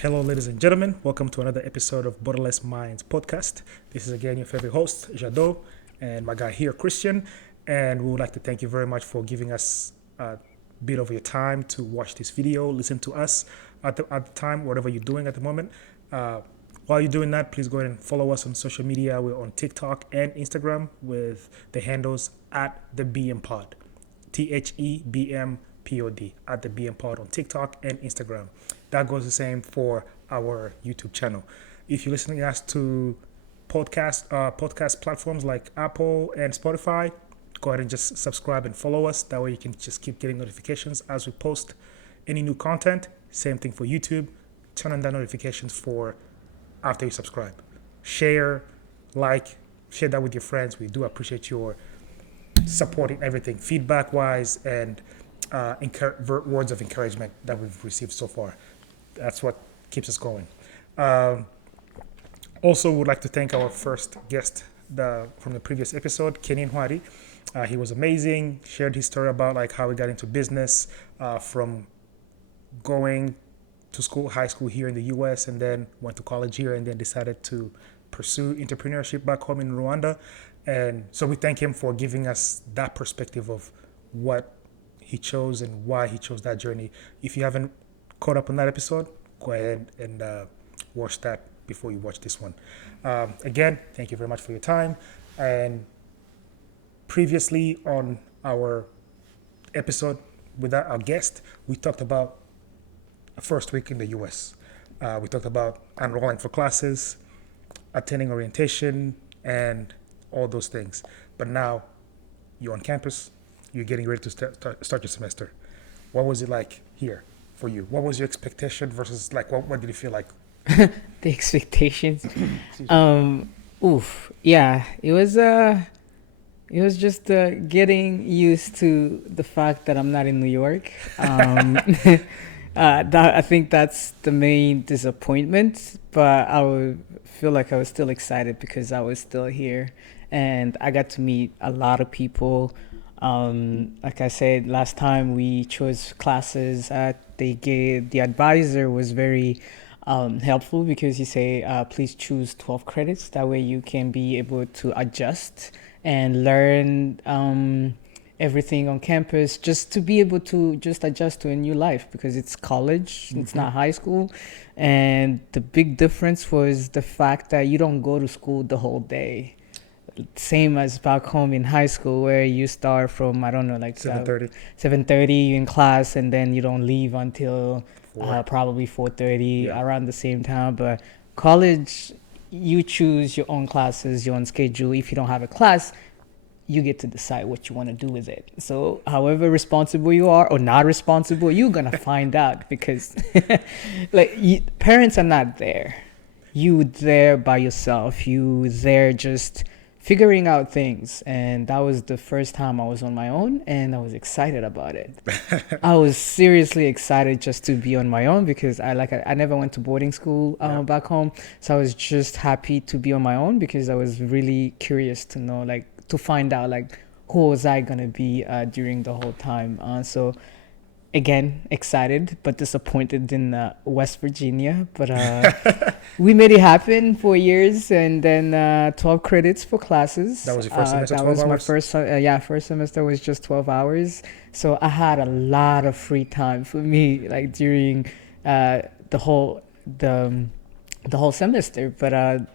Hello, ladies and gentlemen. Welcome to another episode of Borderless Minds podcast. This is again your favorite host, Jado, and my guy here, Christian. And we would like to thank you very much for giving us a bit of your time to watch this video, listen to us at the time, whatever you're doing at the moment. While you're doing that, please go ahead and follow us on social media. We're on TikTok and Instagram with the handles at the BM Pod, THEBMPOD, at the BM Pod on TikTok and Instagram. That goes the same for our YouTube channel. If you're listening to us to podcast platforms like Apple and Spotify, go ahead and just subscribe and follow us. That way you can just keep getting notifications as we post any new content. Same thing for YouTube. Turn on the notifications for after you subscribe. Share that with your friends. We do appreciate your supporting everything, feedback-wise, and words of encouragement that we've received so far. That's what keeps us going. Also, would like to thank our first guest from the previous episode, Kenny Nwari. He was amazing. Shared his story about how he got into business from going to high school here in the U.S. and then went to college here and then decided to pursue entrepreneurship back home in Rwanda. And so we thank him for giving us that perspective of what he chose and why he chose that journey. If you haven't caught up on that episode, go ahead and watch that before you watch this one. Again, thank you very much for your time. And previously on our episode with our guest, we talked about a first week in the U.S. We talked about enrolling for classes, attending orientation, and all those things. But now you're on campus, you're getting ready to start your semester. What was it like here for you? What was your expectation versus what did you feel like? The expectations. Yeah, it was just getting used to the fact that I'm not in New York. I think that's the main disappointment, but I would feel like I was still excited because I was still here and I got to meet a lot of people. Like I said, last time we chose classes, the advisor was very helpful because he say, please choose 12 credits. That way you can be able to adjust and learn everything on campus, just to be able to just adjust to a new life because it's college, it's not high school. And the big difference was the fact that you don't go to school the whole day. Same as back home in high school where you start from, 7:30 in class and then you don't leave until probably 4:30 around the same time. But college, you choose your own classes, your own schedule. If you don't have a class, you get to decide what you want to do with it. So however responsible you are or not responsible, you're going to find out because parents are not there. You there by yourself. You there just figuring out things. And that was the first time I was on my own and I was excited about it. I was seriously excited just to be on my own because I never went to boarding school back home. So I was just happy to be on my own because I was really curious to know, to find out who was I going to be during the whole time. So again, excited but disappointed in West Virginia, but we made it happen 4 years and then 12 credits for classes. That was your first semester? That 12 was hours? My first semester was just 12 hours. So I had a lot of free time for me during the whole semester. But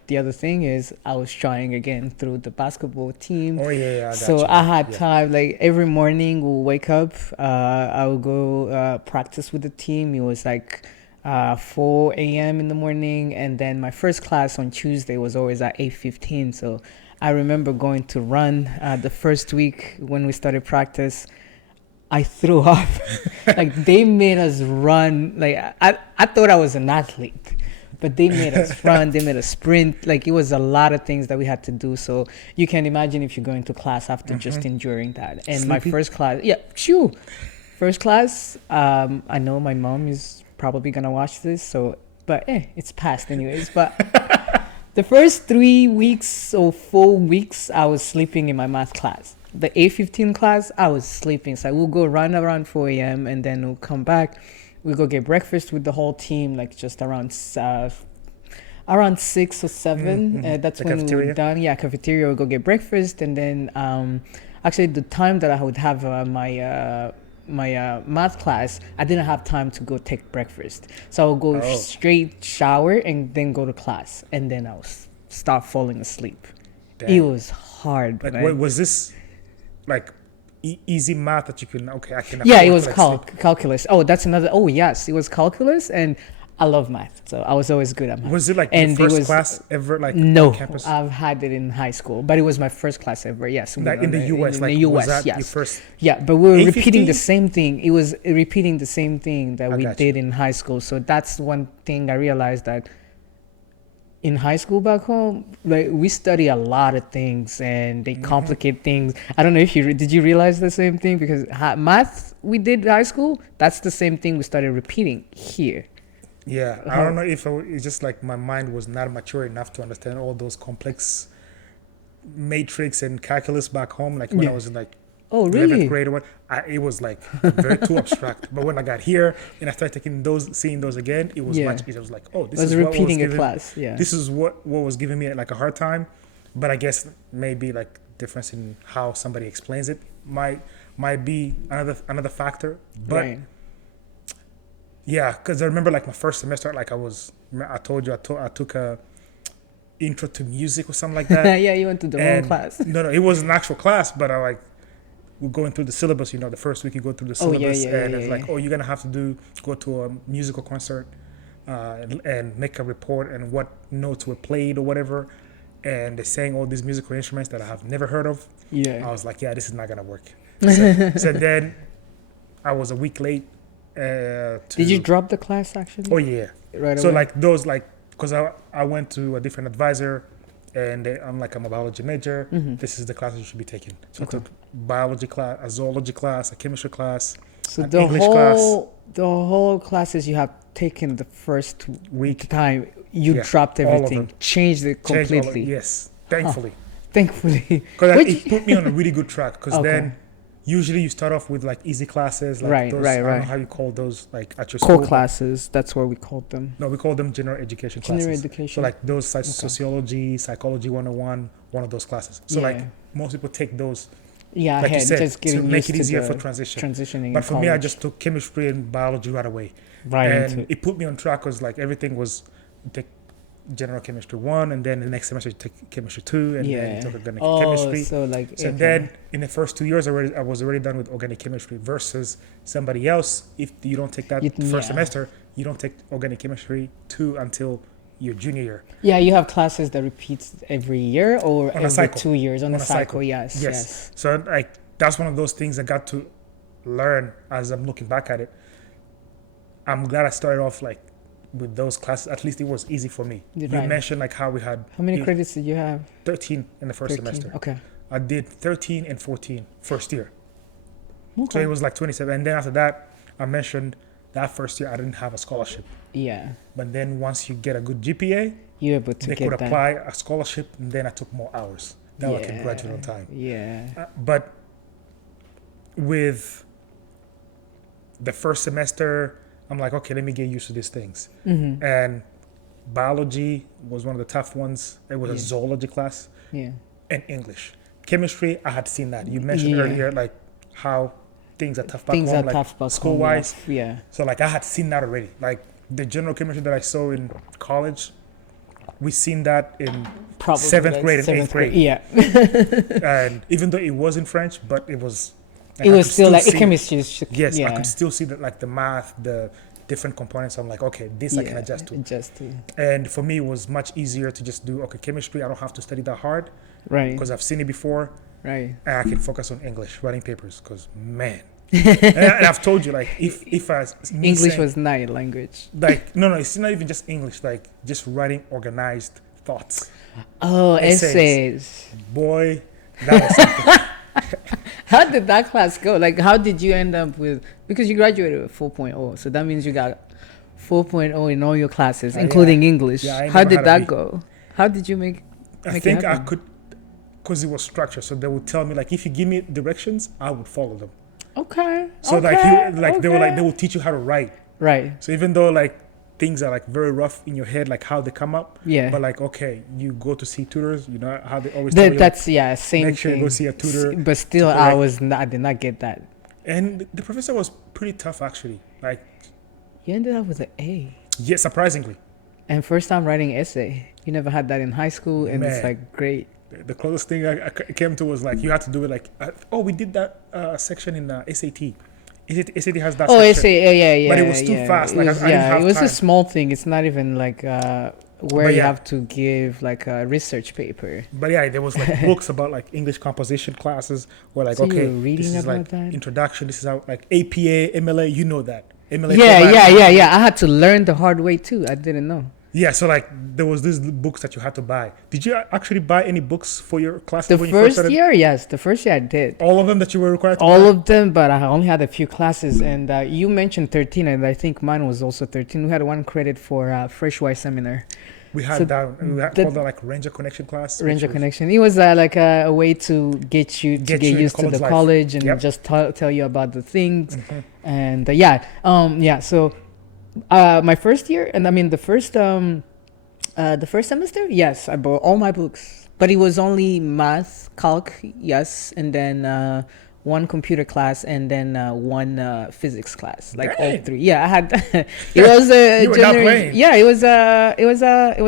the other thing is I was trying again through the basketball team. Oh yeah, I got so you. I had time. Every morning we'll wake up, I will go practice with the team. It was 4 a.m. in the morning, and then my first class on Tuesday was always at 8:15. So I remember going to run the first week when we started practice. I threw up. They made us run. I thought I was an athlete. But they made us run, they made us sprint. It was a lot of things that we had to do. So you can imagine if you're going to class after just enduring that. And my first class, first class, I know my mom is probably going to watch this. But it's past anyways. But the first 3 weeks or 4 weeks, I was sleeping in my math class. The 8:15 class, I was sleeping. So we'll go run around 4 a.m. and then we'll come back. We go get breakfast with the whole team, like just around 6 or 7. That's The when we cafeteria? were done. Yeah, cafeteria. We go get breakfast, and then actually the time that I would have my math class, I didn't have time to go take breakfast, so I would go Oh. straight shower and then go to class, and then I was start falling asleep. It Damn. was hard, Like, man. what was this? Like, easy math that you can? Okay, I can. Yeah, it afford was to, like, sleep. calculus. Oh, that's another. Oh, yes, it was calculus, and I love math, so I was always good at math. Was it like And your it first was- class ever? Like No, on campus? I've had it in high school, but it was my first class ever. Yes, Like in the US, in like the was US, that your yes. first? Yeah, but we were repeating the 8:15? same thing. It was repeating the same thing that I we got did in high school. So that's one thing I realized, that in high school back home, like we study a lot of things and they complicate things. I don't know if did you realize the same thing, because math we did in high school, that's the same thing we started repeating here. Yeah, I How- don't know if it's just like my mind was not mature enough to understand all those complex matrix and calculus back home. Like when I Yeah. was in like Oh, 11th really? grade or what, it was like very too abstract. But when I got here and I started seeing those again, it was Yeah. much easier. I was like, oh, this I was is what repeating a giving, class. Yeah. This is what was giving me like a hard time. But I guess maybe like difference in how somebody explains it might be another factor. But right. yeah, because I remember like my first semester, like I told you I took a intro to music or something like that. Yeah, you went to the wrong And class. No, it was an actual class, but we're going through the syllabus. You know, the first week you go through the Oh, yeah, syllabus, yeah, and yeah, it's yeah, like, oh, you're gonna have to go to a musical concert, and make a report and what notes were played or whatever. And they sang all these musical instruments that I have never heard of. I Yeah. was like, yeah, this is not gonna work. So then I was a week late. Did you drop the class actually? Oh yeah. Right So away. like those because I went to a different advisor, and I'm a biology major. Mhm. This is the classes you should be taking. So Okay. I took biology class, a zoology class, a chemistry class, So an the English whole classes you have taken the first week. time, you Yeah, dropped all of everything, them. changed it Changed all of- completely. yes, thankfully, Thankfully. because Which- it put me on a really good track. Because Okay. then usually you start off with like easy classes, like Right, those, right, I don't right. know how you call those, like at your Core school. but- classes, that's what we called them. No, we call them general education classes. General So education. like those sociology, psychology 101, one of those classes. So like Yeah. most people take those Yeah, like you ahead, said, just to getting make used it to easier the for transition. transitioning. But in for me, I college. just took chemistry and biology right away, right and into it. it put me on track because like everything was you take general chemistry 1, and then the next semester you take chemistry 2, and then Yeah. you took organic Oh, chemistry. so like So okay. then in the first 2 years, I was already done with organic chemistry. Versus somebody else, if you don't take that first Yeah. semester, you don't take organic chemistry 2 until your junior year. Yeah, you have classes that repeats every year or On a every cycle. 2 years on, On a a cycle. cycle. Yes, Yes. yes. So like that's one of those things I got to learn as I'm looking back at it. I'm glad I started off like with those classes. At least it was easy for me. You Right. mentioned like how we had How many you- credits did you have? 13 in the first 13. semester. Okay. I did 13 and 14 first year. So Okay. it was like 27. And then after that, I mentioned that first year I didn't have a scholarship. Yeah, But then once you get a good GPA, you're able to they get could that. apply a scholarship, and then I took more hours. Now I can graduate on time. Yeah. But with the first semester, I'm like, okay, let me get used to these things. Mm-hmm. And biology was one of the tough ones. It was a Yeah. zoology class, Yeah. and English. Chemistry, I had seen that. You mentioned Yeah. earlier, like how things are tough back Things home, are like tough but school-wise. Yeah. So like I had seen that already. Like the general chemistry that I saw in college, we seen that in Probably seventh like grade and eighth seventh grade. grade. Yeah. And even though it was in French, but it was. like, It I was could still like see- chemistry. Yes, yeah. I could still see that, like the math, the different components. I'm like, okay, this I can adjust to. Adjust to. And for me, it was much easier to just do okay chemistry. I don't have to study that hard Right. because I've seen it before, Right. and I can focus on English, writing papers. Because man, and I've told you like if I me English saying, was not a language. like no, it's not even just English. Like just writing organized thoughts. Oh, Essays. essays. Boy, that was something. How did that class go? Like, how did you end up with? Because you graduated with 4.0, so that means you got 4.0 in all your classes, Yeah. including English. Yeah, I How never did had a that B. go? How did you make? I Make it think I happen. could, because it was structured. So they would tell me like if you give me directions, I would follow them. Okay. So okay, like they were like okay. they will teach you how to write. Right. So even though like things are like very rough in your head, like how they come up, Yeah. but like okay, you go to see tutors. You know how they always tell you, That's yeah, same make sure you thing. go see a tutor. But still, to correct. I did not get that. And the professor was pretty tough actually. Like You ended up with an A. yeah, surprisingly. And first time writing essay. You never had that in high school, and it's Man. like great. The closest thing I came to was like you had to do it like oh we did that section in SAT. SAT has that Oh, section. essay, yeah. But it was too fast. It Like, was, I didn't have it was time. a small thing. It's not even like where But you yeah. have to give like a research paper. But yeah, there was like books about like English composition classes where like So you okay, were reading this is about like that? introduction. This is how like APA, MLA. You know that MLA. Yeah. I had to learn the hard way too. I didn't know. Yeah, so like there was these books that you had to buy. Did you actually buy any books for your classes The when you first first started? year, yes. The first year I did. All of them that you were required to All buy? of them, but I only had a few classes. And you mentioned 13, and I think mine was also 13. We had one credit for Freshwise Seminar. We had So that. We had the- called that like Ranger Connection class. which Ranger was- Connection. It was like a way to get you to Get get you in used to college the life. college and Yep. just tell you about the things. Mhm. And so my first year, and I mean the first semester, yes, I bought all my books, but it was only math, calc, yes, and then one computer class, and then one physics class, like all Dang. three. Yeah, I had. It was a You were not playing. yeah, it was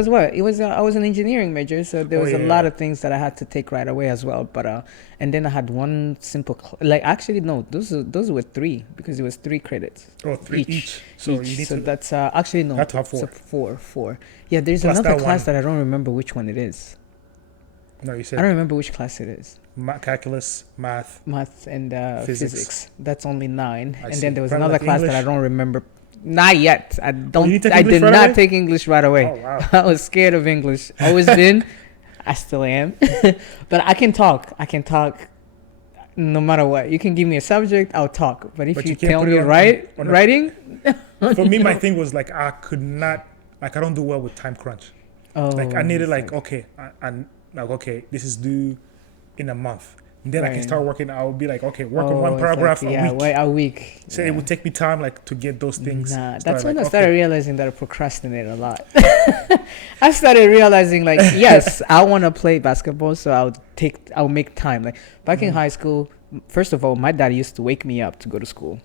what it was. I was an engineering major, so there Oh, was a yeah. lot of things that I had to take right away as well. But and then I had one simple like actually no, those were three because it was 3 credits. Oh, three each. So Each. you need So to. that's actually no. Had to have so four. four. Yeah, there's Plus another that class one. that I don't remember which one it is. No, you I said don't remember which class it is. calculus, math. Math and Physics. physics. That's only 9. I And see. then there was Probably another like class that I English? don't remember. Not yet. I don't. didn't take I English did right not away? take English right away. Oh wow. I was scared of English. Always been. I still am. But I can talk. No matter what. You can give me a subject, I'll talk. But if But you you can't tell put me it on a- writing, For me, my thing was like I could not. Like I don't do well with time crunch. oh, Like I needed like it's okay, and like okay, this is due in a month. And then I can Right. start working. I would be like okay, work on oh, one it's paragraph like, a week. Wait, a week. So Yeah. it would take me time like to get those things. Nah, started, that's when like, I started okay. realizing that I procrastinate a lot. I started realizing like, yes, I want to play basketball, so I'll make time. Like back in Mhm. high school, first of all, my dad used to wake me up to go to school.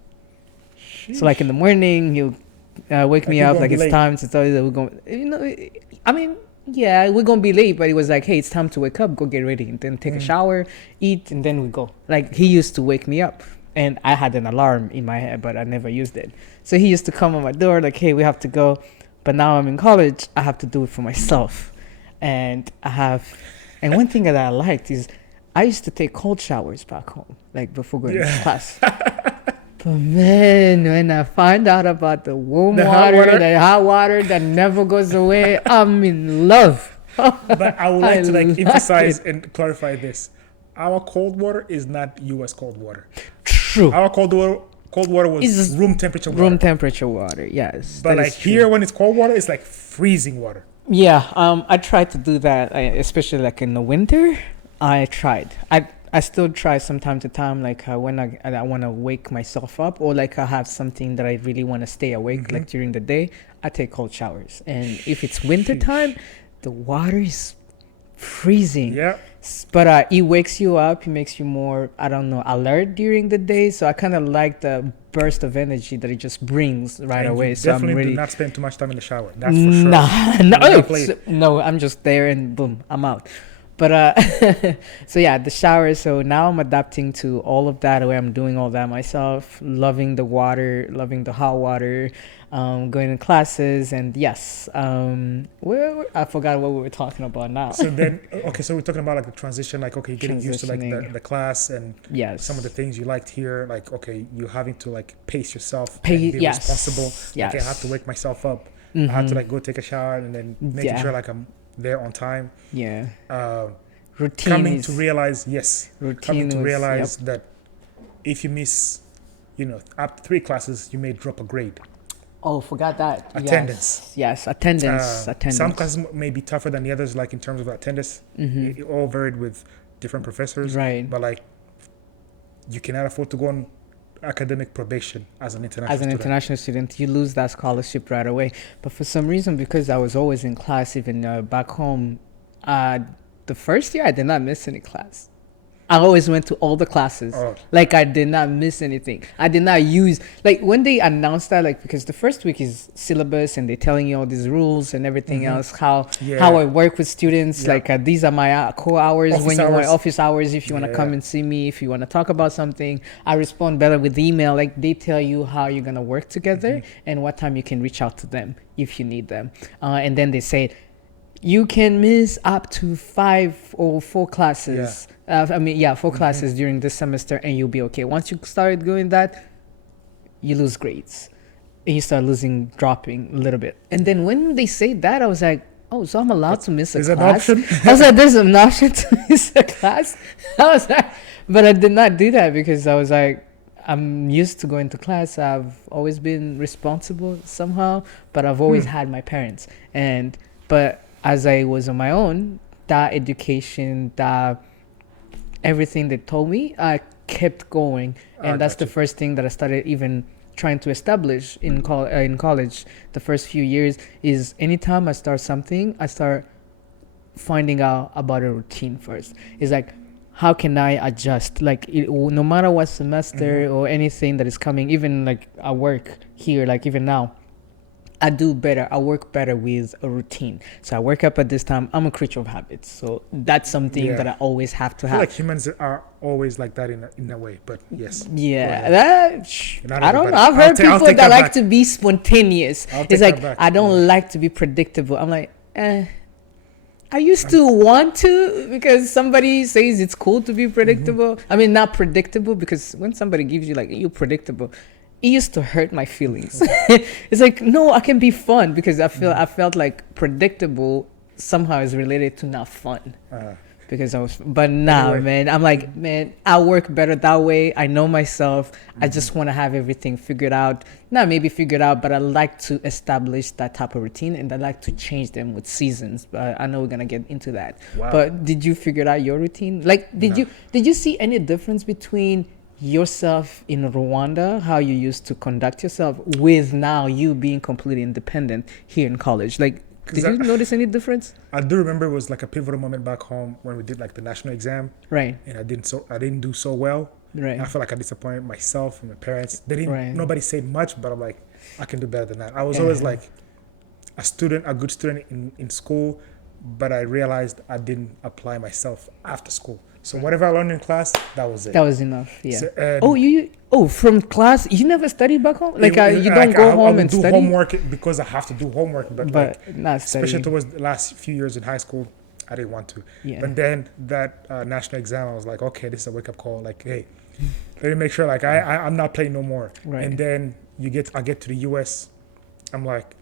So like in the morning, he'll wake Like, me you're up gonna like be it's late. time to tell you that we're going. I mean, yeah, we're gonna be late, but it was like, hey, it's time to wake up, go get ready, and then take a Mm. shower, eat, and then we go. Like he used to wake me up, and I had an alarm in my head, but I never used it. So he used to come on my door like, hey, we have to go. But now I'm in college, I have to do it for myself, and and one thing that I liked is I used to take cold showers back home, like before going to Yeah. class. But man, when I find out about the warm The hot water, water? the hot water that never goes away, I'm in love. But I would like to like love emphasize it. and clarify this: our cold water is not U.S. cold water. True. Our cold water was It's room temperature water. Room temperature water, yes. But that like is true. here, when it's cold water, it's like freezing water. Yeah, I tried to do that, especially like in the winter. I tried. I still try from time to time, like when I want to wake myself up, or like I have something that I really want to stay awake, Mhm. like during the day. I take cold showers, and if it's winter time, the water is freezing. Yeah. But it wakes you up. It makes you more, I don't know, alert during the day. So I kind of like the burst of energy that it just brings right And away. you So I'm definitely really do not spend too much time in the shower. That's for sure. Nah, You no, don't play it. no, I'm just there and boom, I'm out. But so yeah, the shower. So now I'm adapting to all of that. Where I'm doing all that myself, loving the water, loving the hot water, going to classes, and yes, I forgot what we were talking about now. So then, okay, so we're talking about like the transition, like okay, getting used to like Transitioning. the class and Yes, some of the things you liked here, like okay, you having to like pace yourself, Pace- and be yes, responsible. Like I yes. had to wake myself up. I had to Mhm. like go take a shower and then making Yeah. sure like I'm there on time. Yeah, Uh, routine coming is to realize, yes, routine coming to was- realize that if you miss, up to 3 classes, you may drop a grade. Oh, forgot that. Attendance. Yes, attendance. Attendance. Some classes may be tougher than the others, like in terms of attendance. Mhm. It all varied with different professors. Right. But like, you cannot afford to go on academic probation as an international As an student. international student, you lose that scholarship right away. But for some reason, because I was always in class, even back home, the first year I did not miss any class. I always went to all the classes. Oh. Like I did not miss anything. I did not use like when they announced that, like because the first week is syllabus and they're telling you all these rules and everything else, how I work with students. Yeah. Like these are my core hours. Office when you want hours. office hours, if you want to come and see me, if you want to talk about something, I respond better with email. Like they tell you how you're gonna work together and what time you can reach out to them if you need them. And then they say you can miss up to 5 or 4 classes. 4 classes during this semester and you'll be okay. Once you start doing that, you lose grades. And you start dropping a little bit. And then when they say that, I was like, oh, so I'm allowed to miss a class? An option? I was like, there's an option to miss a class? I was like, but I did not do that because I was like, I'm used to going to class. I've always been responsible somehow, but I've always had my parents. But as I was on my own, that education, that everything they told me, I kept going. And that's the first thing that I started even trying to establish in college. The first few years is anytime I start something, I start finding out about a routine first. It's like, how can I adjust? Like, no matter what semester or anything that is coming, even like I work here, like even now, I do better. I work better with a routine. So I wake up at this time. I'm a creature of habits. So that's something that I always have to I have. feel like humans are always like that in a way, but yes. Yeah. I don't know. I've heard people that like to be spontaneous. It's like, I don't like to be predictable. I'm like, I used to want to because somebody says it's cool to be predictable. I mean, not predictable because when somebody gives you like, you're predictable, it used to hurt my feelings. It's like, no, I can be fun because I felt like predictable somehow is related to not fun. Because but now, man, I'm like, man, I work better that way. I know myself. I just want to have everything figured out. Not maybe figured out, but I like to establish that type of routine and I like to change them with seasons. But I know we're going to get into that. Wow. But did you figure out your routine? Like, did you see any difference between yourself in Rwanda, how you used to conduct yourself, with now you being completely independent here in college? Like, did you notice any difference? I do remember it was like a pivotal moment back home when we did like the national exam, right? And I didn't do so well, right? And I felt like I disappointed myself and my parents. Nobody said much, but I'm like, I can do better than that. I was always like a good student in school, but I realized I didn't apply myself after school. So whatever I learned in class, that was it. That was enough. Yeah. So, from class, you never studied back home? Like you don't go home and study? I do homework because I have to do homework, but like, not studying. Especially towards the last few years in high school, I didn't want to. Yeah. But then that national exam, I was like, okay, this is a wake up call. Like, hey, let me make sure like I'm not playing no more. Right. And then I get to the US, I'm like,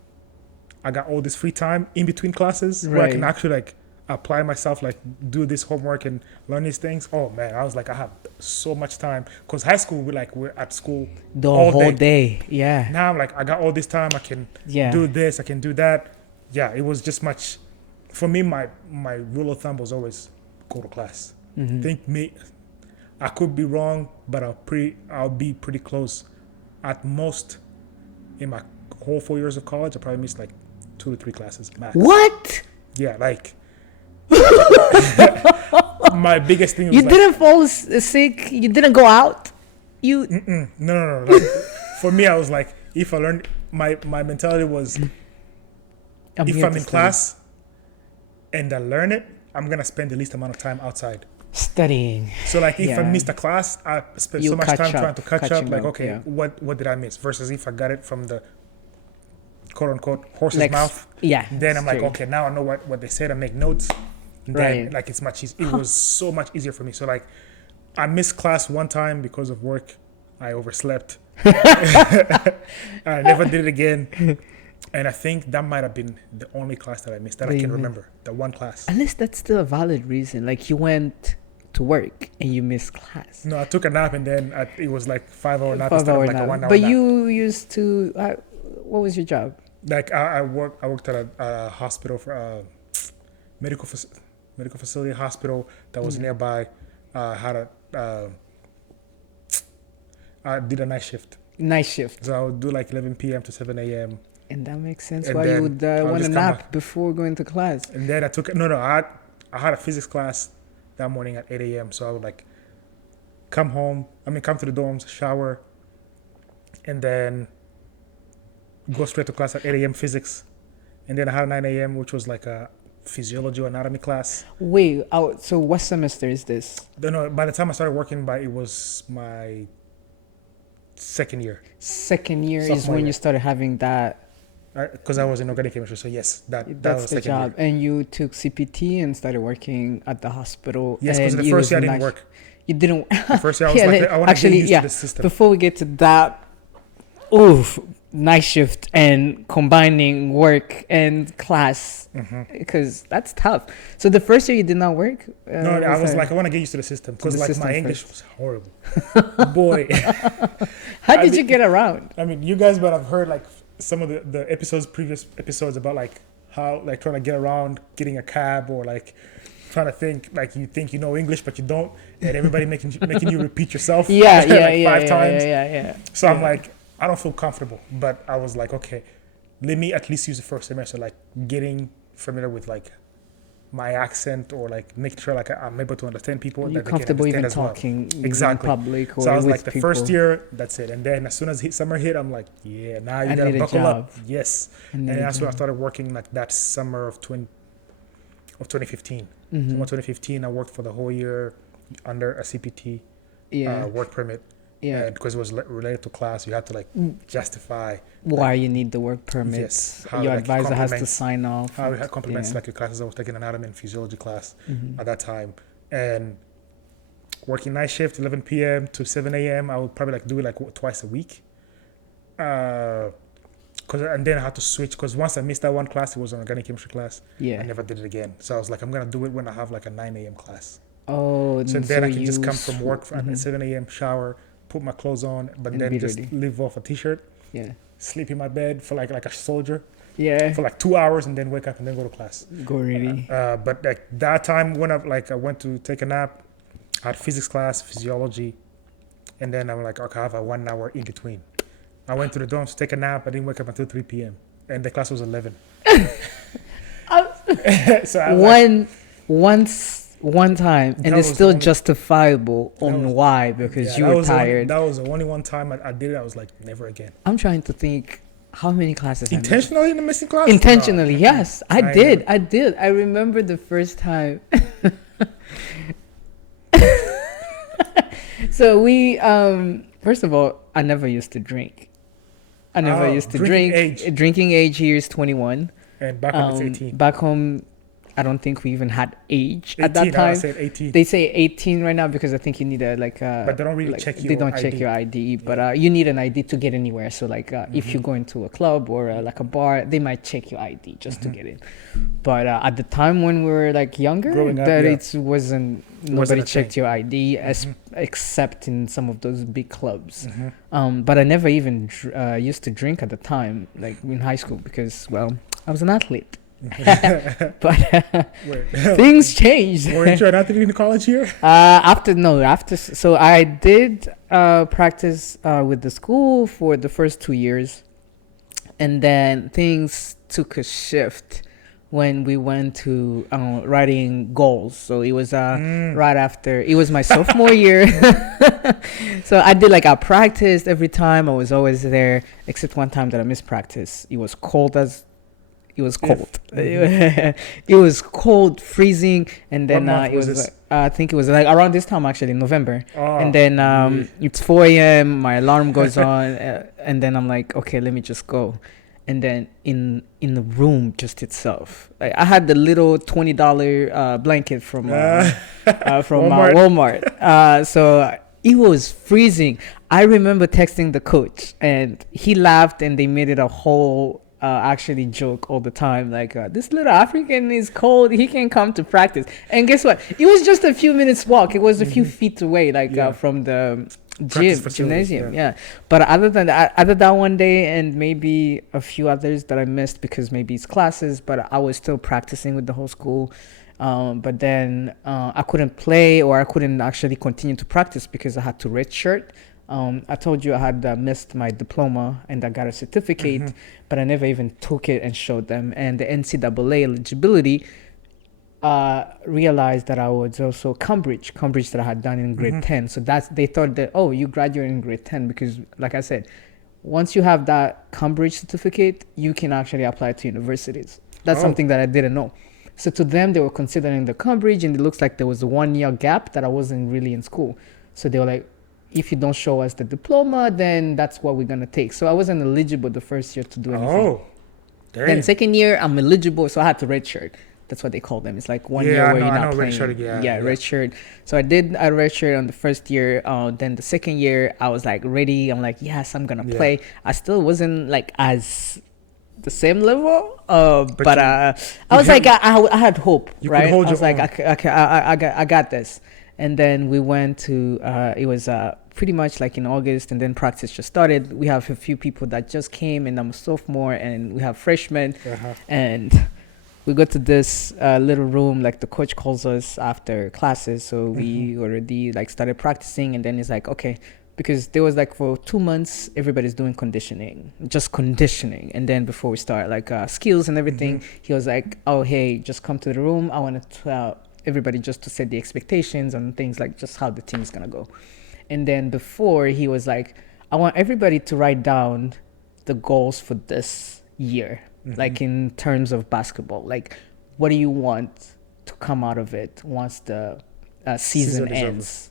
I got all this free time in between classes where I can actually like apply myself, like do this homework and learn these things. Oh man, I was like, I have so much time because high school we're at school the whole day. Yeah. Now I'm like, I got all this time. I can do this. I can do that. Yeah, it was just much. For me, my rule of thumb was always go to class. I could be wrong, but I'll be pretty close. At most, in my whole 4 years of college, I probably missed like 2 to 3 classes max. What? Yeah, like. My biggest thing was you didn't fall sick, you didn't go out, no. Like, for me, I was like, if I learned, my mentality was, if I'm in class and I learn it, I'm gonna spend the least amount of time outside studying. So like if I missed a class, I spent so much time trying to catch up. Like, okay, what did I miss? Versus if I got it from the quote unquote horse's mouth, then I'm like, okay, now I know what they said. I make notes. Then like it's much easier. It was so much easier for me. So like I missed class one time because of work. I overslept. I never did it again. And I think that might have been the only class that I missed that I can remember. The one class. At least that's still a valid reason. Like you went to work and you missed class. No, I took a nap and then it was like 5 hour nap instead of like a 1 hour But nap. you used to. What was your job? Like I worked at a hospital for medical facility I did a night shift. Night shift. So I would do like 11 p.m. to 7 a.m. And that makes sense And why you then would I'll want to just come nap before going to class. And then I took I had a physics class that morning at 8 a.m. So I would like come to the dorms, shower, and then go straight to class at 8 a.m. physics. And then I had a 9 a.m., which was like a physiology or anatomy class. Wait, so what semester is this? No, by the time I started working, it was my second year. Second year is Sophomore when year. you started having that. Because I was in organic chemistry, so yes, that was That's the the second job. year. And you took CPT and started working at the hospital. Yes, because and the it first was year I didn't nice- work. You didn't. The first year I was Yeah, like, I want to actually, get used yeah. to the system. Before we get to that, oof, night shift and combining work and class, because that's tough. So the first year you did not work? No, I was like, I want to get used to the system because The like system my English first. was horrible. Boy, How did I you mean- get around? I mean, you guys might have heard like some of the previous episodes about like how like trying to get around getting a cab or like trying to think like you think you know English but you don't, and everybody making you repeat yourself. Yeah, like yeah, 5 times. yeah. So I'm like, I don't feel comfortable, but I was like, okay, let me at least use the first semester, like getting familiar with like my accent or like making sure like I'm able to understand people. You're that they can comfortable understand even as well. talking Exactly. in public or So I was with like, the people. first year, that's it. And then as soon as summer hit, I'm like, yeah, now you I gotta need a buckle up. job. Yes. I And need a that's when I job. started working like that summer of 2015. Mhm. Summer 2015, I worked for the whole year under a CPT Yeah, work permit. yeah. And because it was related to class, you had to like justify Why you need the work permit? Yes, how, Your like, advisor has to compliments- sign off. how it had compliments Yeah. like your classes. I was taking anatomy and physiology class Mhm. at that time, and working night shift 11 p.m. to 7 a.m. I would probably like do it like twice a week. And then I had to switch because once I missed that one class, it was an organic chemistry class. Yeah. I never did it again. So I was like, I'm gonna do it when I have like a 9 a.m. class. Oh, So then I can just you come from work mhm. at 7 a.m. shower, put my clothes on, but And then be just ready. live off a t-shirt, Yeah. sleep in my bed for like a soldier Yeah. for like 2 hours, and then wake up and then go to class. Go ready. But like that time when I went to take a nap, I had physics class, physiology, and then I'm like, okay, I have a 1 hour in between. I went to the dorms to take a nap. I didn't wake up until 3 p.m. and the class was 11. So I One time, and That it's was still only- justifiable That on was- why because you that were was the only- tired. that was the only one time I did it. I was like, never again. I'm trying to think how many classes I missed. Intentionally in the missing class? Intentionally, No. yes, I I did. know. I did. I remember the first time. So we, first of all, I never used to drink. I never Oh, used to drinking drink. age. Drinking age here is 21. And back when it's 18. Back home, I don't think we even had age 18, at that I time. said 18. They say 18 right now because I think you need a But they don't really check They your don't check ID. your ID, but you need an ID to get anywhere. So like if Mm-hmm. you go into a club or like a bar, they might check your ID just to get in. But at the time when we were like younger, Growing up, that yeah. it wasn't Wasn't nobody a checked thing. your ID except in some of those big clubs. Mm-hmm. But I never even used to drink at the time, like in high school, because well, I was an athlete. But Wait. things changed. Weren't you an athlete in college here? So I did practice with the school for the first 2 years, and then things took a shift when we went to writing goals. So it was right after, it was my sophomore year. So I did like I practiced every time. I was always there, except one time that I missed practice. It was cold. It was cold, freezing, and then What month it was was this? I think it was like around this time actually, November. Oh, And then yeah. it's 4 a.m. My alarm goes on, and then I'm like, okay, let me just go. And then in the room just itself, like I had the little $20 blanket from Walmart. So it was freezing. I remember texting the coach, and he laughed, and they made it a whole actually joke all the time, like this little African is cold, he can come to practice. And guess what, it was just a few minutes walk, it was a few feet away, like Yeah. from the Practice facilities, gymnasium. Yeah. But other than that one day and maybe a few others that I missed because maybe it's classes, but I was still practicing with the whole school. But then I couldn't play, or I couldn't actually continue to practice because I had to redshirt I told you I had missed my diploma and I got a certificate, but I never even took it and showed them. And the NCAA eligibility realized that I was also Cambridge that I had done in grade 10. So they thought that, oh, you graduated in grade 10 because, like I said, once you have that Cambridge certificate, you can actually apply to universities. That's something that I didn't know. So to them, they were considering the Cambridge, and it looks like there was a 1 year gap that I wasn't really in school. So they were like, if you don't show us the diploma, then that's what we're going to take. So I wasn't eligible the first year to do anything. Oh, damn. Then second year, I'm eligible, so I had to redshirt. That's what they call them. It's like 1 year where you're not playing. Redshirt. So I did a redshirt on the first year. Then the second year, I was like ready. I'm like, yes, I'm going to play. I still wasn't like as the same level, but I was like, I had hope, right? I was like, I got this. And then we went to, it was pretty much like in August, and then practice just started. We have a few people that just came, and I'm a sophomore, and we have freshmen, and we go to this little room, like the coach calls us after classes. So we already like started practicing, and then he's like, okay, because there was like for 2 months, everybody's doing just conditioning. And then before we start like skills and everything, he was like, oh, hey, just come to the room. I want to everybody just to set the expectations and things like just how the team is going to go. And then before he was like, I want everybody to write down the goals for this year, like in terms of basketball. Like, what do you want to come out of it once the season ends?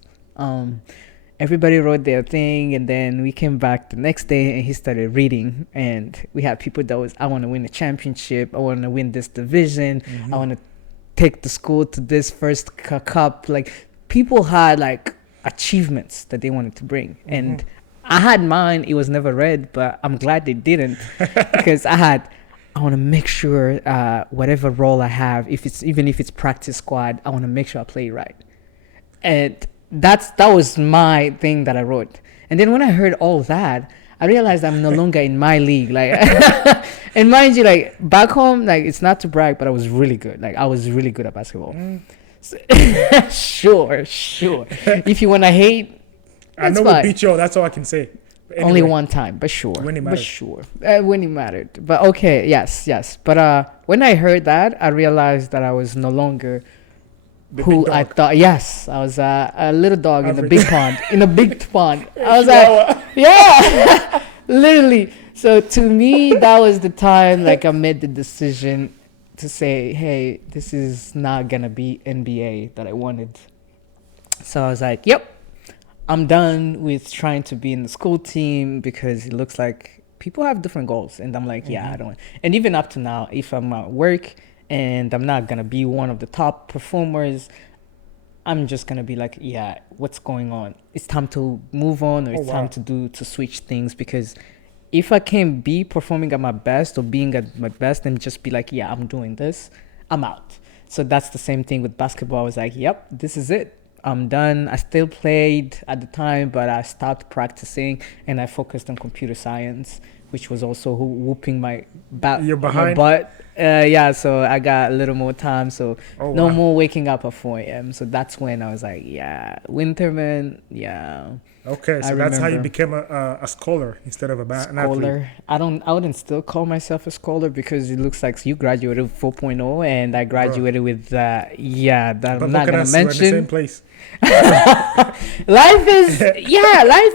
Everybody wrote their thing, and then we came back the next day and he started reading, and we had people that was, I want to win a championship. I want to win this division. I want to take the school to this first cup. Like, people had like achievements that they wanted to bring, and I had mine. It was never read, but I'm glad they didn't because I want to make sure whatever role I have, even if it's practice squad, I want to make sure I play right. And that was my thing that I wrote. And then when I heard all that, I realized I'm no longer in my league. Like, and mind you, like back home, like it's not to brag, but I was really good. Like I was really good at basketball. So, sure. If you want to hate, I know we beat you. That's all I can say. Anyway, only one time, but sure. When it mattered. But okay, yes. But when I heard that, I realized that I was no longer who I thought. Yes, I was a little dog in a big pond. In a big pond. I was like, yeah, literally. So to me, that was the time like I made the decision to say, hey, this is not gonna be NBA that I wanted. So I was like, yep, I'm done with trying to be in the school team because it looks like people have different goals. And I'm like, yeah, I don't. And even up to now, if I'm at work and I'm not going to be one of the top performers, I'm just going to be like, yeah, what's going on? It's time to move on, or it's time to switch things, because if I can't be performing at my best or being at my best and just be like, yeah, I'm doing this, I'm out. So that's the same thing with basketball. I was like, yep, this is it. I'm done. I still played at the time, but I stopped practicing and I focused on computer science, which was also whooping my butt. So I got a little more time. So no more waking up at 4 a.m. So that's when I was like, yeah, Winterman, yeah. Okay, so that's how you became a scholar instead of an athlete. I wouldn't still call myself a scholar because it looks like you graduated with 4.0 and I graduated with that I'm not gonna mention. We're in the same place. Life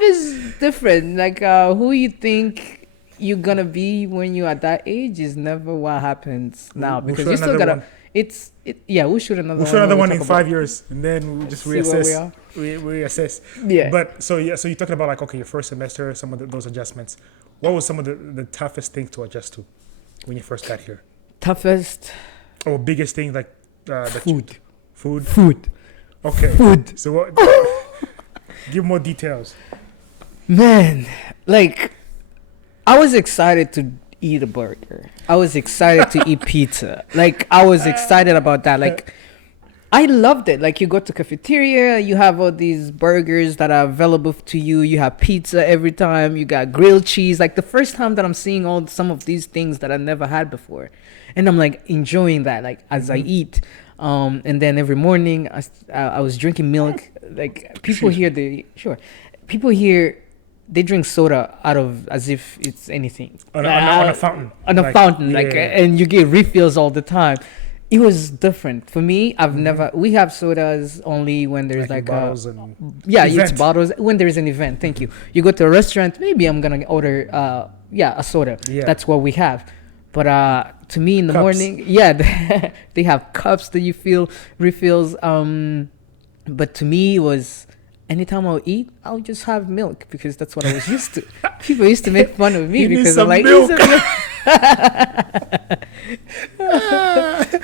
is different. Like who you think you're gonna be when you're at that age is never what happens now, because you still gotta. We'll shoot another one in 5 years, and then we'll just reassess. Reassess. Yeah. But so you're talking about like, okay, your first semester, some of those adjustments. What was some of the toughest things to adjust to when you first got here? Toughest or biggest thing, like food. Food. Okay. Food. So what? Give more details. Man, like I was excited to eat a burger. I was excited to eat pizza. Like I was excited about that. Like I loved it. Like you go to cafeteria, you have all these burgers that are available to you. You have pizza every time. You got grilled cheese. Like the first time that I'm seeing some of these things that I never had before, and I'm like enjoying that. Like as I eat, and then every morning I was drinking milk. Like people here they drink soda out of as if it's anything On a fountain. on a Like, fountain, yeah. and you get refills all the time. It was different for me. I've never. We have sodas only when there's Like like a bottles and yeah, it's event. bottles when there is an event. Thank you. You go to a restaurant, maybe I'm gonna order a soda. Yeah. That's what we have. But to me in the Cups. morning, yeah, they have cups that you feel refills. But to me it was anytime I'll eat, I'll just have milk because that's what I was used to. People used to make fun of me You need because some I'm like, milk. "Need some milk."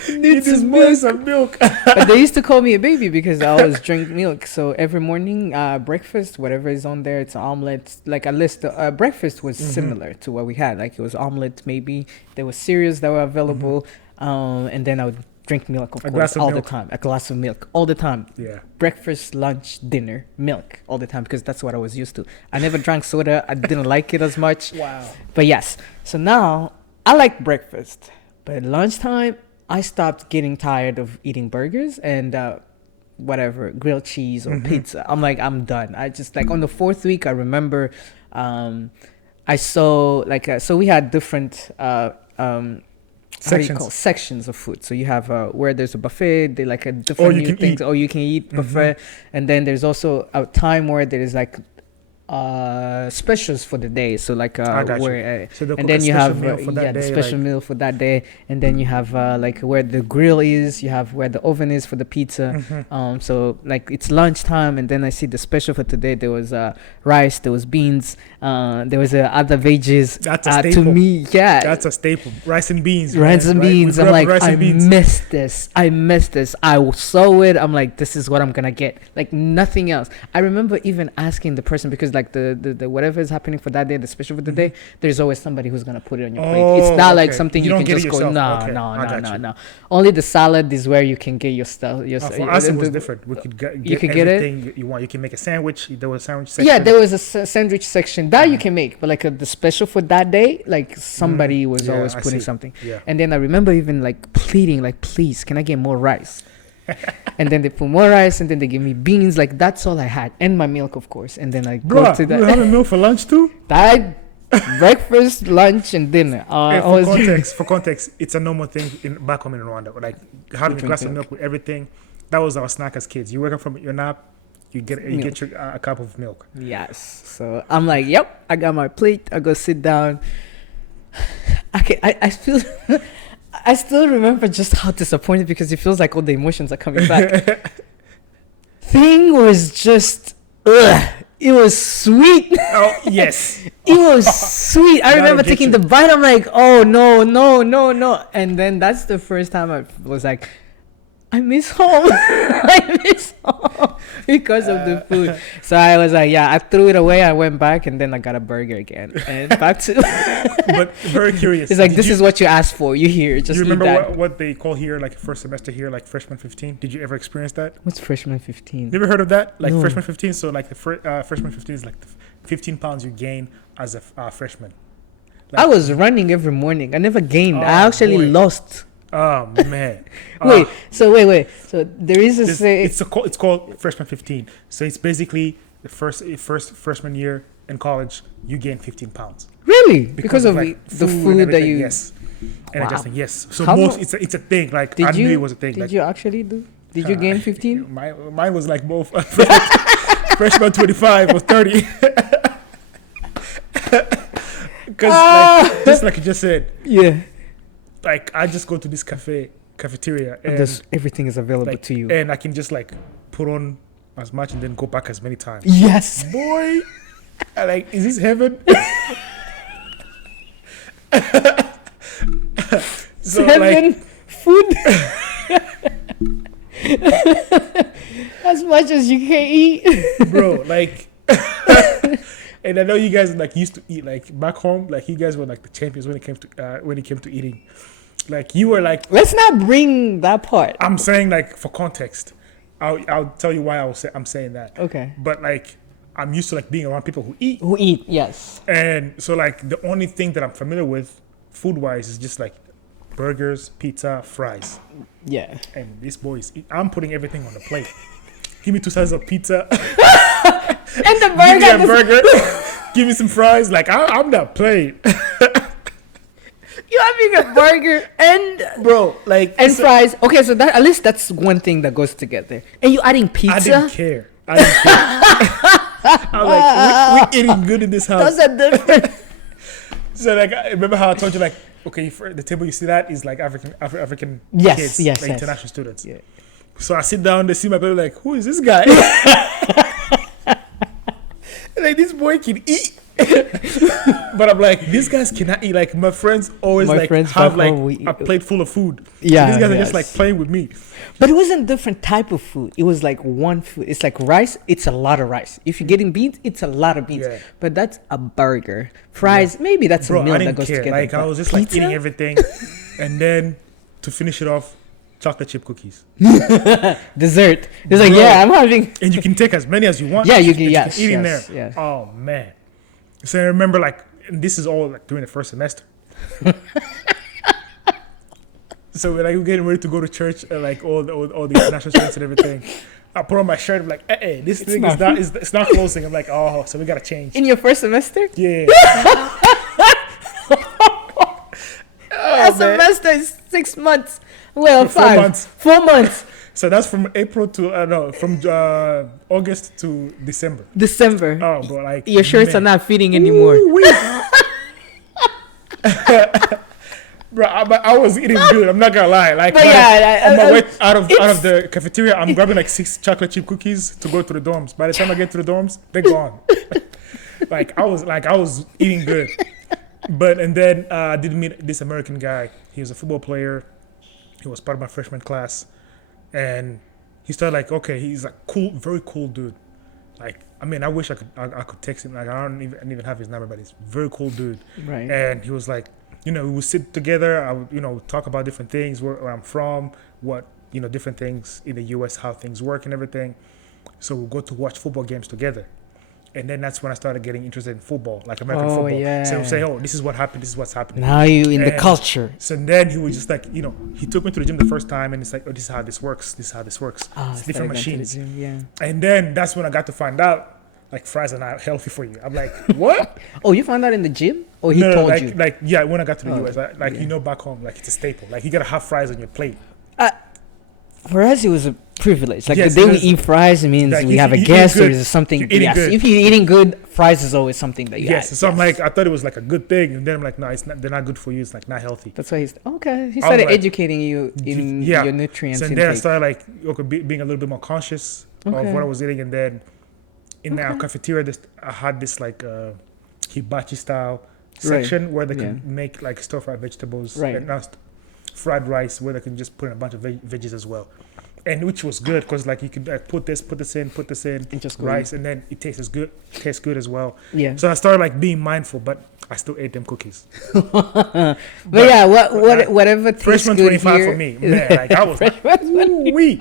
Need this boy some milk. But they used to call me a baby because I always drink milk. So every morning, breakfast, whatever is on there, it's an omelet. Like at least breakfast was similar to what we had. Like it was omelet, maybe there was cereals that were available, and then I would drink milk, of A course, glass of all milk. the time. A glass of milk all the time. Yeah. Breakfast, lunch, dinner, milk all the time because that's what I was used to. I never drank soda. I didn't like it as much. Wow. But yes, so now I like breakfast, but at lunchtime I stopped getting tired of eating burgers and whatever grilled cheese or pizza. I'm like, I'm done. I just like on the 4th week I remember I saw like so we had different sections of food. So you have where there's a buffet, they like a different you new can things, eat. or you can eat buffet, and then there's also a time where there is like specials for the day. So like I got you. where So they'll and cook then a you special have meal for that the day, special like- meal for that day, and then you have like where the grill is, you have where the oven is for the pizza. So like it's lunchtime, and then I see the special for today. There was rice, there was beans, there was other veggies. That's a To staple. me, yeah, That's a staple. Rice and beans. rice man, and right? We beans. grew I'm up like, with rice I and beans. missed this. I missed this. I saw it. I'm like, this is what I'm gonna get. Like nothing else. I remember even asking the person because like the whatever is happening for that day, the special for the day, there's always somebody who's gonna put it on your plate. It's not like okay. something You you, don't can get it just go, yourself. no, Okay, no, I no, got no, you. no. Only the salad is where you can get your stuff. For us, it was different. We could get You could get it? everything you want. You can make a sandwich. There was a sandwich section. Yeah, there was a sandwich section that you can make, but like the special for that day, like somebody was Yeah, always I putting see. something. Yeah. And then I remember even like pleading, like, please, can I get more rice? And then they put more rice, and then they give me beans. Like that's all I had, and my milk, of course. And then I go Bruh, to you that. having milk for lunch too? That breakfast, lunch, and dinner. Hey, I was for context, it's a normal thing back home in Rwanda. Like having a drink glass of milk. milk with everything. That was our snack as kids. You wake up from your nap, you get your, a cup of milk. yes. So I'm like, yep, I got my plate. I go sit down. I feel. I still remember just how disappointed because it feels like all the emotions are coming back. Thing was just, it was sweet. Oh yes. It was sweet. I That'll remember get taking you. the bite. I'm like, oh no, no, no, no. And then that's the first time I was like, I miss home. I miss home because of the food. So I was like, yeah, I threw it away. I went back and then I got a burger again. And back to. But very curious. It's like, Did this you, is what you asked for. You here. Do Just you eat remember that. what they call here, like first semester here, like freshman 15? Did you ever experience that? What's freshman 15? You ever heard of that? Like No. freshman 15. So like the freshman 15 is like the 15 pounds you gain as a freshman. Like, I was running every morning. I never gained. Oh, I actually boy. lost. Oh man. Wait. So there is a say. It's called freshman 15. So it's basically the first freshman year in college. You gain 15 pounds Really? Because of like, the and food that everything, you. yes, and Wow. adjusting, yes. So How most mo- it's a thing. Like Did I you? knew it was a thing. Did like, you actually do? Did you gain 15? Mine was like both freshman 25 or 30. Because just like you just said, Yeah. like I just go to this cafeteria and Everything is available like, to you. and I can just like put on as much and then go back as many times. Yes. Boy, I like, is this heaven? So Seven like, food. As much as you can eat. bro, like, and I know you guys like used to eat like back home, like you guys were like the champions when it came to eating. Like you were like, Let's not bring that part. I'm saying like for context, I'll tell you why I'm saying that. Okay. But like I'm used to like being around people who eat, Who eat? Yes. and so like the only thing that I'm familiar with food wise is just like burgers, pizza, fries. Yeah. And these boys, I'm putting everything on the plate. Give me 2 slices of pizza. And the Give me a burger. burger. Give me some fries. Like I'm not playing, You're having a burger and bro. Like and fries. Okay, so that at least that's one thing that goes together. And you adding pizza? I didn't care. I'm like, we eating good in this house. Those are different. So like, I remember how I told you like, okay, for the table you see that is like African Yes, kids, yes, like yes. international students. Yeah. So I sit down, they see my baby like, who is this guy? Like this boy can eat. But I'm like, these guys cannot eat. Like my friends always My like friends have back like home, we- a plate full of food. Yeah, These guys are yes. just like playing with me. But it wasn't different type of food. It was like one food. It's like rice. It's a lot of rice. If you're getting beans, it's a lot of beans. Yeah. But that's a burger. Fries, maybe that's Bro, a meal I that didn't goes care. together. Like I but was just like pizza? eating everything, and then to finish it off, chocolate chip cookies. Dessert. It's like, Bro. yeah, I'm having. And you can take as many as you want. Yeah, you But can. Yes, eat in yes, there. yes. Oh man. So I remember like, and this is all like during the first semester. So when I was getting ready to go to church, like all the international students and everything, I put on my shirt. I'm like, hey, this thing is not it's not closing. I'm like, oh, so we gotta change. In your first semester? Yeah. A semester is 6 months. Well, 4 5. months. 4 months. So that's from April to no, from August to December. December. Oh, bro, like Your shirts are not fitting anymore. Bro, I was eating good. I'm not gonna lie. Like, But yeah, on my way out of it's- the cafeteria, I'm grabbing like 6 chocolate chip cookies to go to the dorms. By the time I get to the dorms, they're gone. I was eating good. But and then I did meet this American guy. He was a football player. He was part of my freshman class, and he started like, okay, he's like cool, very cool dude. Like, I mean, I wish I could text him. Like, I don't even have his number, but he's a very cool dude. Right. And he was like, we would sit together. I would, talk about different things, where I'm from, what, different things in the U.S., how things work and everything. So we'll go to watch football games together. And then that's when I started getting interested in football, like American football. Yeah. So he would say, oh, this is what happened. This is what's happening. Now you in the And culture. So then he was just like, he took me to the gym the first time, and it's like, oh, this is how this works. This is how this works. It's different machines. Yeah. And then that's when I got to find out, like, fries are not healthy for you. I'm like, what? Oh, you found that in the gym? Or he No, told like, you? Like, yeah, when I got to the Oh, US, back home, like, it's a staple. Like, you gotta have fries on your plate. For us, it was a privilege. Like Yes, the day it we is. eat fries, it means Like, we if have a you eating guest or good, is something. you're eating Yes, good. if you're eating good, fries is always something that you Yes. add. So I'm Yes. like, I thought it was like a good thing, and then I'm like, no, it's not. They're not good for you. It's like not healthy. That's why he's okay. He I was started like, educating you in yeah. your nutrients So then I intake. started like, okay, being a little bit more conscious of Okay. what I was eating, and then in our cafeteria, I had this like hibachi style section where they can make like stir fried vegetables and not fried rice, where they can just put in a bunch of veggies as well. And which was good because like you could like put this in, And just go rice, and then it tastes good as well. Yeah. So I started like being mindful, but I still ate them cookies. But yeah, whatever tastes Freshman good 25 here, for me, man. Like I was like, ooh-wee.